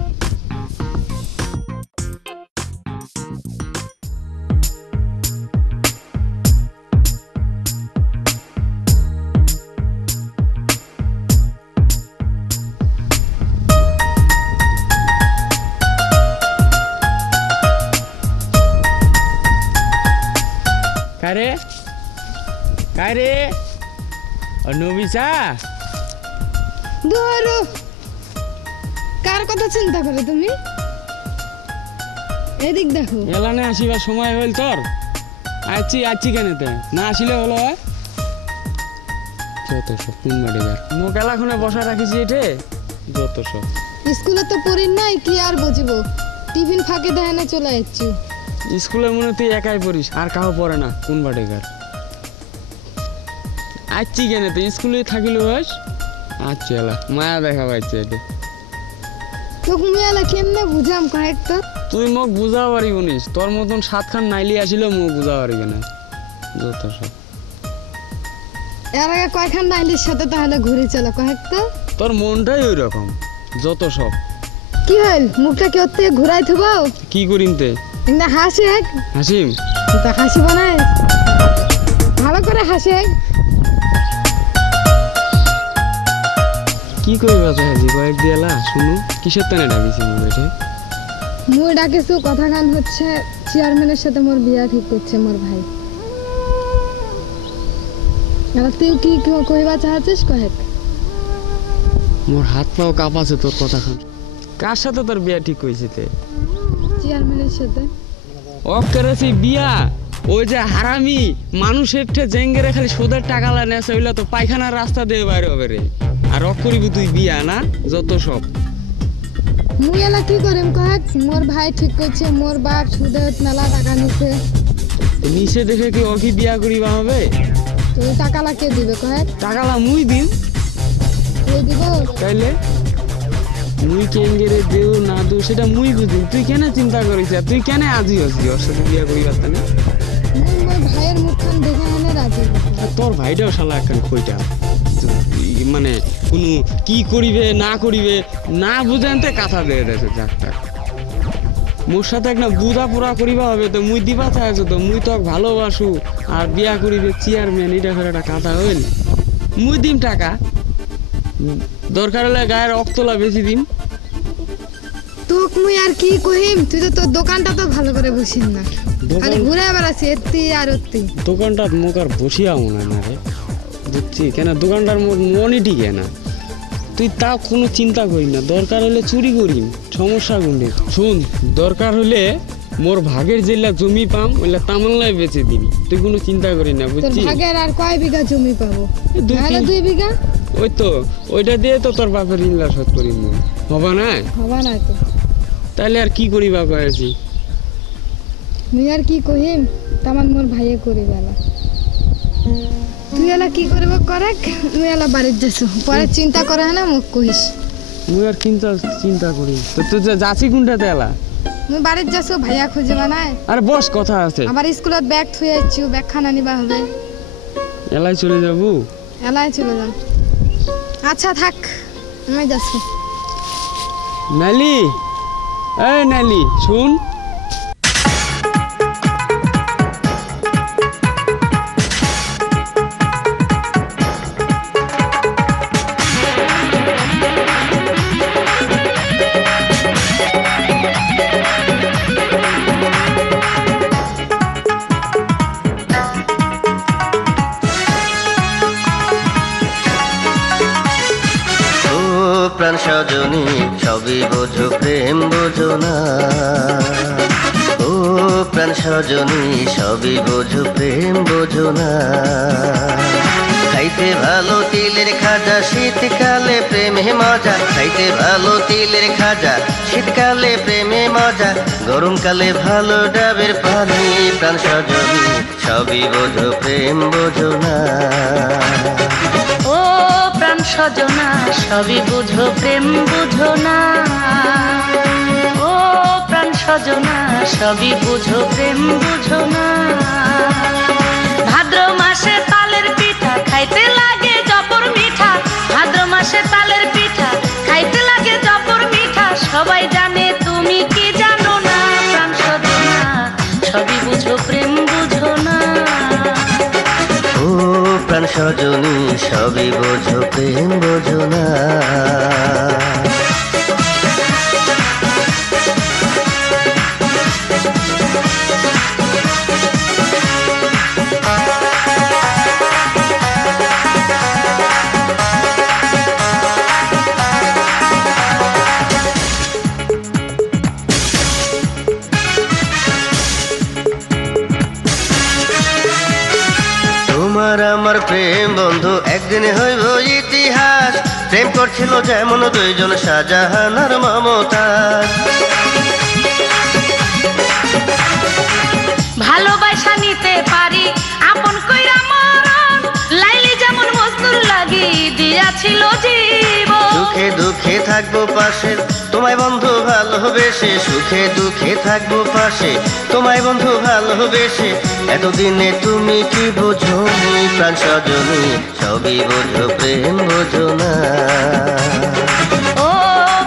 काय रे নবিসা ধরো কার কথা চিন্তা করে তুমি এদিক দেখো এলানে আসিবার সময় হইল তোর আছি কেনেতে না আসিলে হলো যত সব কোন মাঠে যার মুখ এলাখনে বসা রাখিছি এটে যত সব স্কুলে তো পড়ি নাই কি আর বুঝবো টিফিন ফাঁকে দেখানে চলে যাচ্ছি স্কুলে মনে তুই একাই পড়িস আর কাউ পড়ে না কোন বাড়ি ঘর আচ্ছি কেন তুই স্কুলে থাকিল বাস আচ্ছা এলা মায়া দেখা পাইছে এটা তোকে মেলা কেমনে বুঝাম কয়েকটা তুই মোক বুঝা পারিব নিস তোর মতন সাতখান নাইলি আসিল মোক বুঝা পারিবে না যত সব এর আগে কয়খান নাইলির সাথে তাহলে ঘুরে চলো কয়েকটা তোর মনটাই ওই রকম যত সব কি হল মুখটা কি ওর থেকে ঘুরাই থবো কি করিম তে না হাসি এক হাসিম তা হাসি বানায় ভালো করে হাসি এক কি কইবা চাহাজি কয়েক দিয়ালা শুনু কিসের টানে ডাকিছি মোবাইলে মুই ডাকেছো কথা গান হচ্ছে চেয়ারম্যানের সাথে মোর বিয়া ঠিক করছে মোর ভাই আর তুই কি কইবা চাচ্ছিস কয়েক মোর হাত পাও কাঁপাছে তোর কথা খান কার সাথে তোর বিয়া ঠিক হইছে তে চেয়ারম্যানের সাথে ও করেছি বিয়া ওই যে হারামি মানুষের ঠে জেঙ্গেরে খালি সুদের টাকা লানে সেগুলা তো পায়খানার রাস্তা দিয়ে বাইরে হবে রে আর রক করিবি তুই বিয়া না যত সব মুই এলা কি করিম কয়েক মোর ভাই ঠিক করছে মোর বাপ সুদে মেলা টাকা নিছে নিচে দেখে কি ও কি বিয়া করিবা হবে তুই টাকা লা কে দিবে কয়েক টাকালা মুই দিম তুই দিব তাইলে মুই কেঙ্গেরে দেউ না দেউ সেটা মুই বুঝিম তুই কেন চিন্তা করিস তুই কেন আজি হসি ওর সাথে বিয়া করিবার তানে মুই মোর ভাইয়ের মুখখান দেখে এনে রাজি তোর ভাইটাও শালা একখান খইটা মানে কোনো কি করিবে না বুঝানতে কথা দিয়ে দেছে যাকটা মোর সাথে একটা বুঝা পুরা করিবা হবে তো মুই দিবা চাইছো তো মুই তো ভালোবাসু আর বিয়া করিবে চেয়ারম্যান এটা ফের একটা কথা হইল মুই দিম টাকা দরকার হলে গায়ের রক্তলা বেশি দিম তোক মুই আর কি কহিম তুই তো তোর দোকানটা তো ভালো করে বসিস না খালি ঘুরে বেড়াচ্ছি এত্তি আর ওত্তি দোকানটা মুখ আর বসিয়া মনে না রে বুঝছি কেন দোকানটার মোর মনই টিকে না তুই তা কোনো চিন্তা করি না দরকার হলে চুরি করিম সমস্যা কোনটি শুন দরকার হলে মোর ভাগের যেলা জমি পাম ওইলা তামান্নায় বেচে দিবি তুই কোনো চিন্তা করি না বুঝছিস ভাগের আর কয় বিঘা জমি পাবো তাহলে 2 বিঘা ওই তো ওইটা দিয়ে তো তোর বাপের ঋণ শোধ করিম হবা না তো তাহলে আর কি করিবা কয়েছি মুই আর কি কহিম তামান মোর ভাইয়ে করি বেলা তুই এলা কি করব করে তুই এলা বাড়িতে যাস পরে চিন্তা করে না মুখ কহিস মুই আর চিন্তা করি তো তুই যাচ্ছি কোনটাতে এলা মুই বাড়িতে যাস ভাইয়া খুঁজে বানায় আরে বস কথা আছে আমার স্কুলত ব্যাগ থুই আইছি ব্যাগ খানা নিবা হবে এলাই চলে যাবো এলাই চলে যাম আচ্ছা থাক আমি যাচ্ছি নালি এই নালি শুন প্রাণ সজনী সবই বোঝো প্রেম বোঝো না ও প্রাণ সজনী সবই বোঝো প্রেম বোঝো না খাইতে ভালো তিলের খাজা শীতকালে প্রেমে মজা খাইতে ভালো তিলের খাজা শীতকালে প্রেমে মজা গরমকালে ভালো ডাবের পানি প্রাণ সজনী সবই বোঝো প্রেম বোঝো না ও প্রাণ সজনা সবই বুঝো প্রেম বুঝো না ও প্রাণ সজনা সবই বুঝো প্রেম বুঝো না ভাদ্র মাসে তালের পিঠা খাইতে লাগে জবর মিঠা ভাদ্র মাসে তালের পিঠা খাইতে লাগে জবর মিঠা সবাই জানে তুমি কি জানো না প্রাণ সজনা সবই বুঝো প্রেম বুঝো না ও প্রাণ সজনী সবই বোঝো প্রেম বোঝো না তোমার আমার প্রেম বন্ধু একদিন হইব ইতিহাস প্রেম করছিল যেমন দুইজন শাহজাহান আর মমতাজ ভালোবাসা নিতে পারি আপন কইরা মরণ লাইলি যেমন মজনুর লাগি দিয়াছিল জীবন সুখে দুঃখে থাকবো পাশে তোমায় বন্ধু ভালোবেসে সুখে দুঃখে থাকবো পাশে তোমায় বন্ধু ভালোবেসে এতদিনে তুমি কি বোঝো প্রাণ সজনী সবই বোঝো প্রেম বোঝো না ও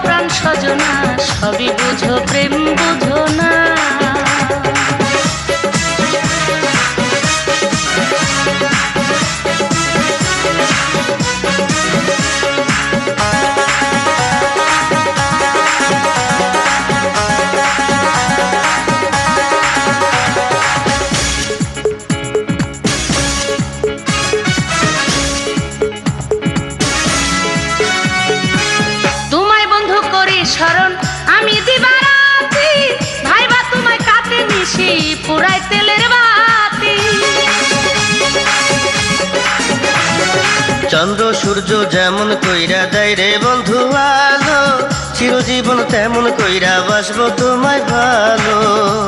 প্রাণ সজনা সবই বুঝো প্রেম বুঝো না স্মরণ আমি দিবারাতি ভাইবা তোমায় কাটে নিশি পুরাই তেলের বাতি চন্দ্র সূর্য যেমন কইরা দেয় রে বন্ধু আলো চিরজীবন তেমন কইরা বাসবো তোমায় ভালো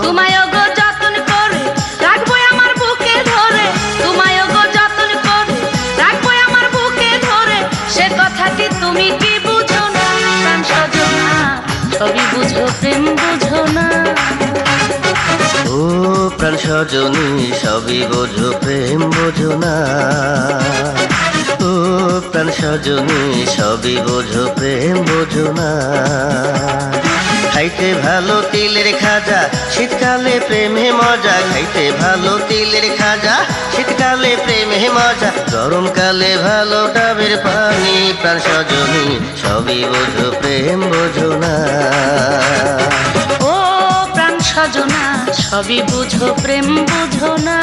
তোমায় গো যতন করে রাখবো আমার বুকে ধরে তোমায় গো যতন করে রাখবো আমার বুকে ধরে সে কথা কি তুমি কি বুঝো না প্রাণ সজনা সবই বুঝো প্রেম বুঝো না ও প্রাণ সজনী সবই বোঝো প্রেম বোঝো না ও প্রাণ সজনী সবই বোঝো প্রেম বোঝো না খাইতে ভালো তিলের খাজা শীতকালে প্রেমে মজা খাইতে ভালো তিলের খাজা শীতকালে প্রেমে মজা গরমকালে ভালো ডাবের পানি প্রাণ সজনী সবই বোঝো প্রেম বোঝো না ও প্রাণ সজনা সবই বুঝো প্রেম বুঝো না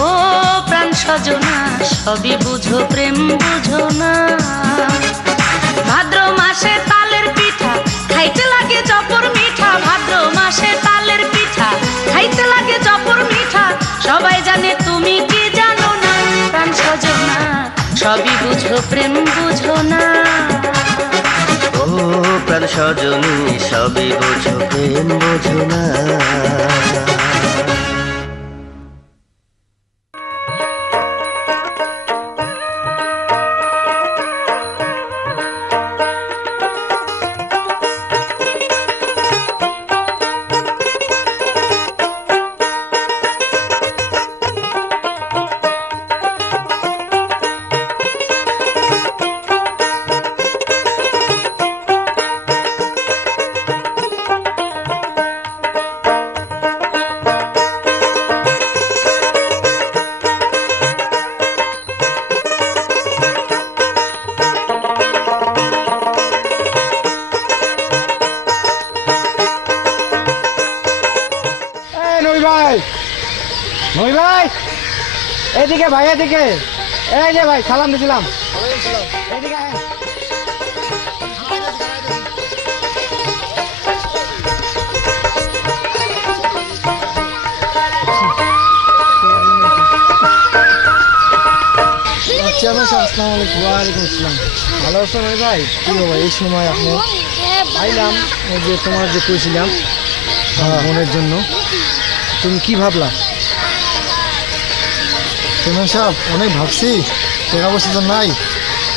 ও প্রাণ সজনা সবই বুঝো প্রেম বুঝো না ভাদ্র মাসে তালের পিঠা খাইতে লাগে জবর মিঠা ভাদ্র মাসে তালের পিঠা খাইতে লাগে জবর মিঠা সবাই জানে তুমি কি জানো না প্রাণ সজনা সবই বুঝো প্রেম বুঝো না ও প্রাণ সজনী সবই বোঝো প্রেম বোঝো না নই ভাই এদিকে ভাই এদিকে এই যে ভাই সালাম দিছিলাম এদিকে আয়। চেয়ারম্যান সাহেব আসসালামু আলাইকুম। ওয়ালাইকুম আসসালাম। ভালো আছো ভাই? কি বাবা এই সময় আপনি? আইলাম ওই যে তোমার যে কইছিলাম বোনের জন্য, তুমি কি ভাবলা? চেয়ারম্যান সাহেব অনেক ভাবছি, টাকা পয়সা তো নাই,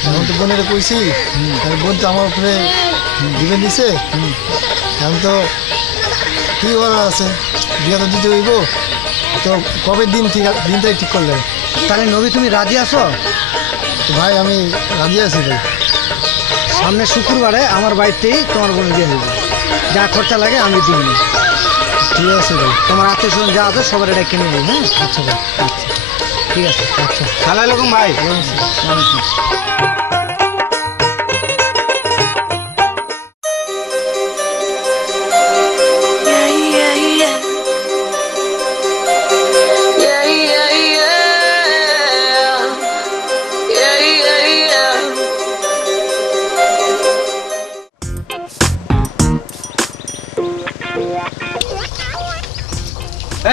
এখন তো বোনের কইছি, বোন তো আমার উপরে দিবে দিছে, এখন তো কি করার আছে, বিয়ে তো দিতে হইব, তো কবে দিনটাই ঠিক করলেন? তাহলে নবী তুমি রাজি আছো? ভাই আমি রাজি আছি ভাই। সামনে শুক্রবারে আমার বাড়িতেই তোমার বোন বিয়ে হইব, যা খরচা লাগে আমি দিব। ঠিক আছে ভাই। তোমার আত্মীয় স্বজন যা আছে সবার এটা কিনে দিই। হ্যাঁ আচ্ছা ভাই, আচ্ছা ঠিক আছে। আচ্ছা সালাম আলাইকুম ভাই।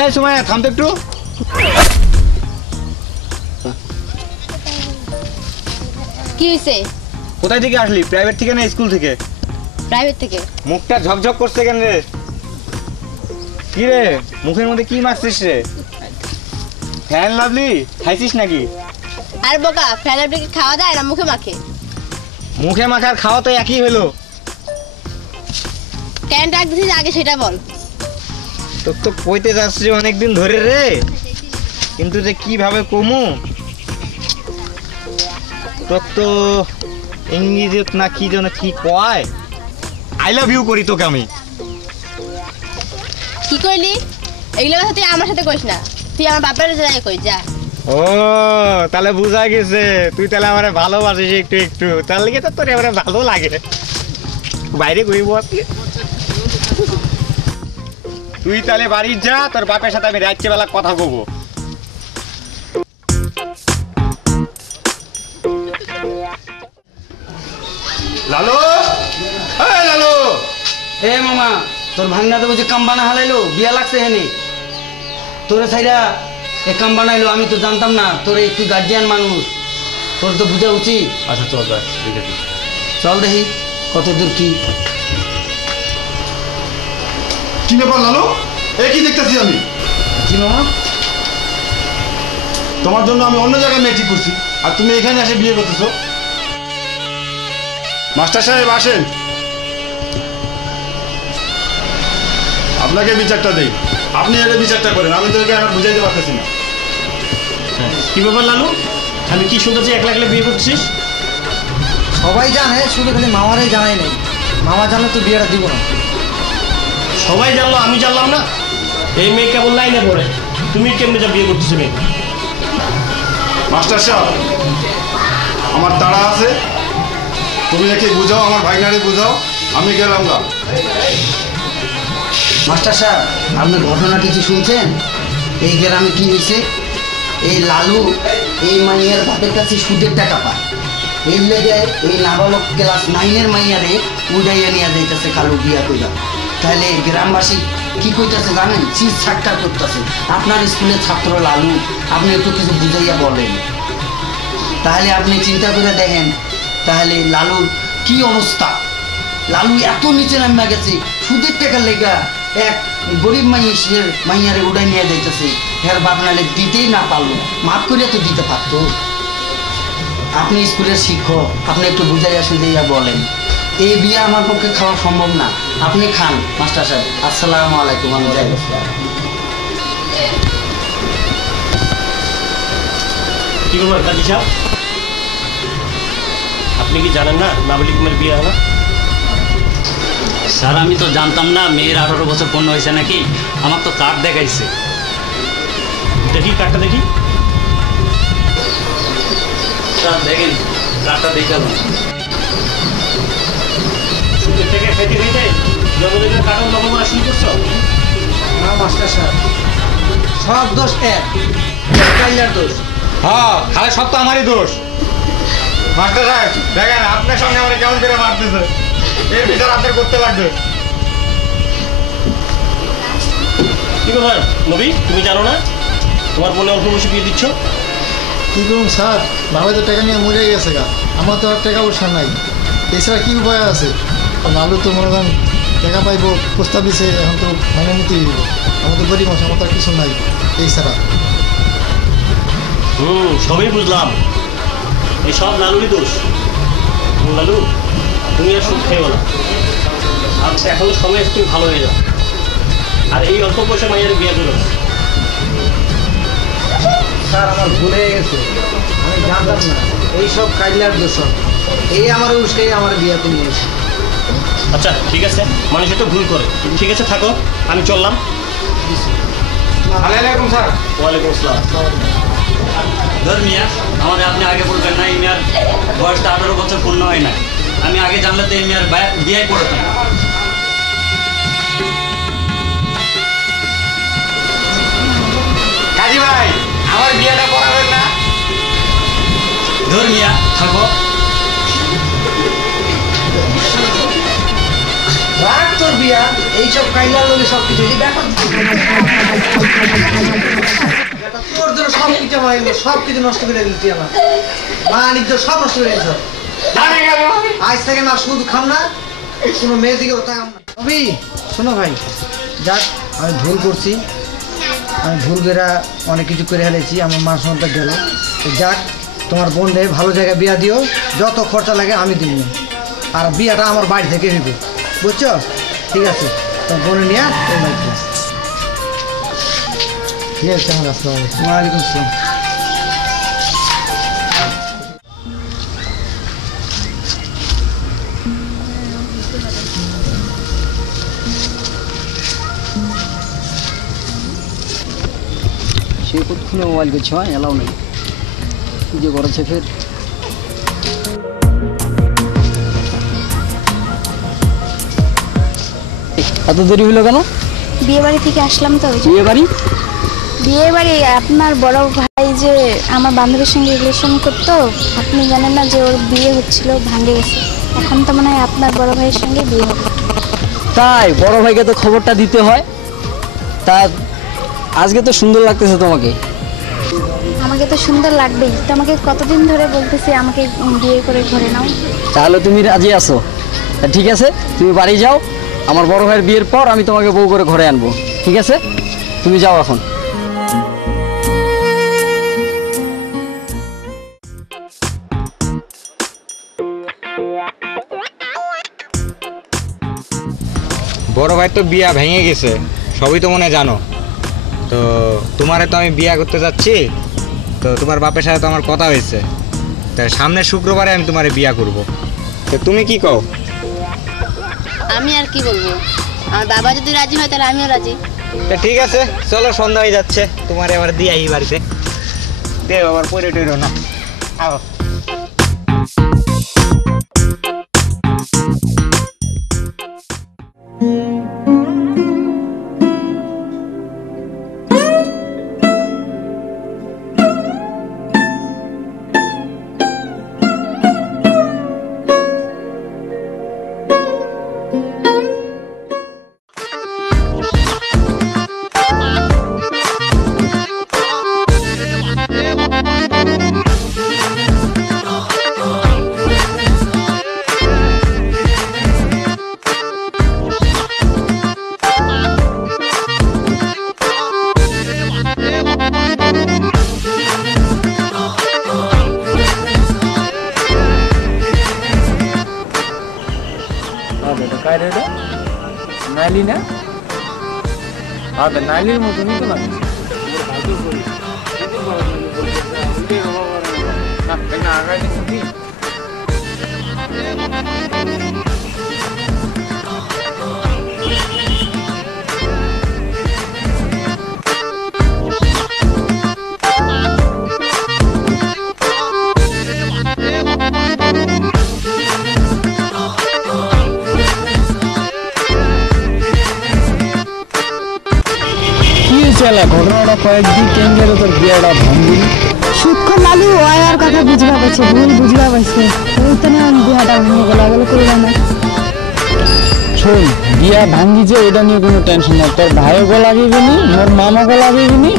এই সময় থাম তো একটু। কি হয়েছে? কোথায় থেকে আসলি? প্রাইভেট থেকে না স্কুল থেকে? প্রাইভেট থেকে। মুখটা ঝকঝক করছে কেন রে? কি রে মুখের মধ্যে কি মাখছিস রে? ফ্যান লাভলি খাইছিস নাকি? আর বোকা, ফ্যানের ব্রেকে খাওয়া দেয় না মুখে মাখে? মুখে মাখার খাওয়া তো একই হলো। কেন ডাক দিছিস আগে সেটা বল। তোর তো কইতে যাচ্ছি অনেকদিন ধরে রে, কিন্তু যে কিভাবে কমু, তোর তো ইংরেজিত না কি যেন কি কয়, আই লাভ ইউ করি তোকে আমি। কি কইলি? এগুলো কথা তুই আমার সাথে কইস না, তুই আমার বাপের জায়গায় কই যা। ও তাহলে বুঝা গেছে, তুই তাহলে আমারে ভালোবাসিস একটু একটু, তার লেগে তো তোর এবারে ভালো লাগে। বাইরে কইব তুই তাহলে বাড়ি যা, তোর বাপের সাথে আমি রাত্রিবেলা কথা কব। লালু, এই লালু। এ মামা, তোর ভাঙনা তো বুঝি কাম বানা হালাইলো, বিয়া লাগছে হেনে তোরে সাইরা এ কাম বানাইলো। আমি তো জানতাম না, তোর একটু গার্জিয়ান মানুষ, তোর তো বুঝা উচিত। আচ্ছা চল চল দেখি কত দূর কি। কি ব্যাপার লালু, এ কি দেখতেছি আমি? জি মামা, তোমার জন্য আমি অন্য জায়গায় মেয়ে ঠিক করছি, আর তুমি এখানে এসে বিয়ে করতেছো। মাস্টার সাহেব আসেন, আপনাকে বিচারটা দেই, আপনি এর বিচারটা করেন, আমি তোকে আর বুঝাইতে পারতেছি না। কি ব্যাপার লালু, আমি কি শুনতেছি একলা একলা বিয়ে করছিস? সবাই জানে, শুধু খালি মামারাই জানাই নাই। মামা জানলে তো বিয়েটা দিব না। সবাই জানলো, আমি জানলাম না? এই মেয়ে কেমন লাইনে পড়ে, তুমি কেমনে যা বিয়ে করতেছো মেয়ে? মাস্টার সাহেব আমার তাড়া আছে, তুমি একে বুঝাও, আমার ভাইনারে বুঝাও, আমি গেলাম না। মাস্টার সাহেব, আপনি ঘটনা কিছু শুনছেন? এই গ্রামে কি হয়েছে? এই লালু এই মাইয়ার বাপের কাছে সুদের টাকা পায়, এর লেগে এই নাবালক ক্লাস 9-এর মাইয়ারে উড়াইয়া নিয়ে যাইতেছে কালু বিয়া কইরা। তাহলে গ্রামবাসী কি কইতেছে জানেন? চিজ ছাট্টা করতেছে। আপনার স্কুলের ছাত্র লালু, আপনি একটু কিছু বুঝাইয়া বলেন। তাহলে আপনি চিন্তা করে দেখেন, তাহলে লালুর কি অবস্থা। লালু এত নিচে নামা গেছে সুদের টাকার লেগা, এক গরিব মাইয়ারে উড়াই নিয়ে যাইতেছে। হের বাপ নালে দিতেই না পারলো, মাফ করিয়া তো দিতে পারতো। আপনি স্কুলের শিক্ষক, আপনি একটু বুঝাইয়া সুঝাইয়া বলেন। এই বিয়ে আমার পক্ষে খাওয়া সম্ভব না, আপনি খান। মাস্টার সাহেব আসসালামু আলাইকুম, আমি যাই। কি ব্যাপার কাজী সাহেব, আপনি কি জানেন না নাবালিক মেয়ের বিয়ে হয় না? স্যার আমি তো জানতাম না, মেয়ের 18 বছর পূর্ণ হয়েছে নাকি, আমার তো কার্ড দেখাইছে। দেখি কার্ডটা দেখি। স্যার দেখেন কার্ডটা দেখাবো। সুদের থেকে খাইতে খাইতে জন্মদিনের কার্ডের লগ্ন করা শুরু করছো? না মাস্টার সাহেব, সব দোষ এক, কাইলার দোষ। হ্যাঁ খালে সব তো আমারই দোষ। মাস্টার সাহেব দেখেন আপনার সঙ্গে আমার কেমন করে মারতেছে, এর বিচার আপনার করতে লাগবে। কি ব্যাপার নবী, তুমি জানো না তোমার বোনে অল্প বয়সে বিয়ে দিচ্ছ? কি করুন স্যার, বাবা তো টাকা নিয়ে মরে গেছে গা, আমার তো আর টাকা পয়সা নাই, এছাড়া কি উপায় আছে? লালু তো মনে করেন টাকা পাইব প্রস্তাব দিছে, এখন তো মানে নিতেই হইব, আমার তো গরিব মানুষ, আমার তো আর কিছু নাই এই ছাড়া। সবই বুঝলাম, এই সব লালুরই দোষ। লালু তুমি আর সুখ খেয়েও না, আর এখন সময় তুমি ভালো হয়ে যাও, আর এই অল্প পয়সা মাইয়ের বিয়ে করো। স্যার আমার ভুল হয়ে গেছে, আমি জানতাম না এইসব কাজলার দোষ, এই আমার উস্কাই আমার বিয়াতে নিয়ে এসে। আচ্ছা ঠিক আছে, মানুষ তো ভুল করে, ঠিক আছে থাকো, আমি চললাম। আলাইকুম স্যার। ওয়ালাইকুম আসসালাম। ধর মিয়া, আমাদের আপনি আগে বলবেন না, এই মিয়ার বয়সটা 18 বছর পূর্ণ হয় না। আমি আগে জানলে তো এই মিয়ার বিয়ে করতাম। কাজী ভাই, আমার বিয়েটা করাবেন না? ধর মিয়া থাকো। রাখ তোর বিয়া, এইসব কাইলার লোকে সব কিছু তোর জন্য সব কিছু আমার সব কিছু নষ্ট করে দিল, তুই আমার বাণিজ্য সব নষ্ট করে দিল। আজ থেকে না শুধু খাম না, কোনো মেয়ে দিকে তাকাম না। অভি শোনো ভাই, যাক আমি ভুল করছি, আমি ভুল করে অনেক কিছু করে ফেলেছি, আমার মান সম্মানটা গেল। যাক তোমার বোনরে ভালো জায়গায় বিয়া দিও, যত খরচা লাগে আমি দিব, আর বিয়াটা আমার বাড়ি থেকে হইবে, বুঝছো? ঠিক আছে, তোমার বোনে নিয়ে ওই বাড়িতে। ঠিক আছে, আমার আসসালামু আলাইকুম। ওয়ালাইকুম আসসালাম। সে কতক্ষণে মোবাইল করছে, হয় এলাও নেই, কি যে করেছে ফের। এত দেরি হলো কেন? বিয়ে বাড়ি থেকে আসলাম তো। বিয়ে বাড়ি? বিয়ে বাড়ি আপনার বড় ভাই যে আমার বান্ধবীর সঙ্গে রিলেশন করতো, আপনি জানেন না যে ওর বিয়ে হচ্ছিল, ভাঙে গেছে। এখন তো মনে হয় আপনার বড় ভাইয়ের সঙ্গে বিয়ে হবে। তাই বড় ভাইকে তো খবরটা দিতে হয়। তা আজকে তো সুন্দর লাগতেছে তোমাকে। আমাকে তো সুন্দর লাগবেই, তো আমাকে কতদিন ধরে বলতেছে আমাকে বিয়ে করে ঘরে নাও। তাহলে তুমি রাজি আছো? ঠিক আছে, তুমি বাড়ি যাও, আমার বড় ভাইয়ের বিয়ের পর আমি তোমাকে বউ করে ঘরে আনবো, ঠিক আছে? তুমি যাও এখন। বড় ভাই তো বিয়া ভেঙে গেছে, সবই তো মনে জানো। তো তোমারে তো আমি বিয়া করতে যাচ্ছি, তো তোমার বাপের সাথে তো আমার কথা হয়েছে, তো সামনের শুক্রবারে আমি তোমারে বিয়া করব। তো তুমি কি কও? আমি আর কি বলবো, আমার বাবা যদি রাজি হয় তাহলে আমিও রাজি। তো ঠিক আছে, চলো, সন্ধ্যা হয়ে যাচ্ছে, তোমারে আবার দিয়ে আই বাড়িতে। দে আবার পরে টইরো না, আও। নাইলি না? আচ্ছা নাইলির মতনই তো লাগে না, আগায় দেখি ঘটনাটা কয়েকদিন কেন্দ্রের তোর বিয়েটা ভাঙবি সূক্ষ্ম লালু আর কথা বুঝবা পাইছে, ভুল বুঝবা পাইছে, ওই তো না বিয়াটা ভেঙে গেল, বলে করলাম না। শোন, বিয়া ভাঙ্গি যে ওইটা নিয়ে কোনো টেনশন নাই, তোর ভাইও গো লাগিবি নি, মোর মামা গো লাগিবি নি,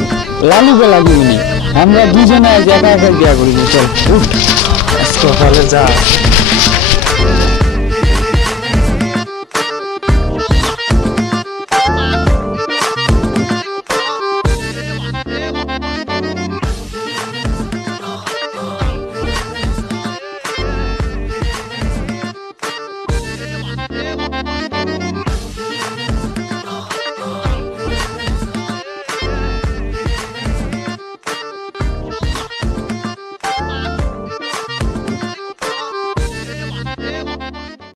লালুকে লাগিনি আমরা দুজনে আজ একা একা বিয়া করিনি চল উঠ আজকে হলে যা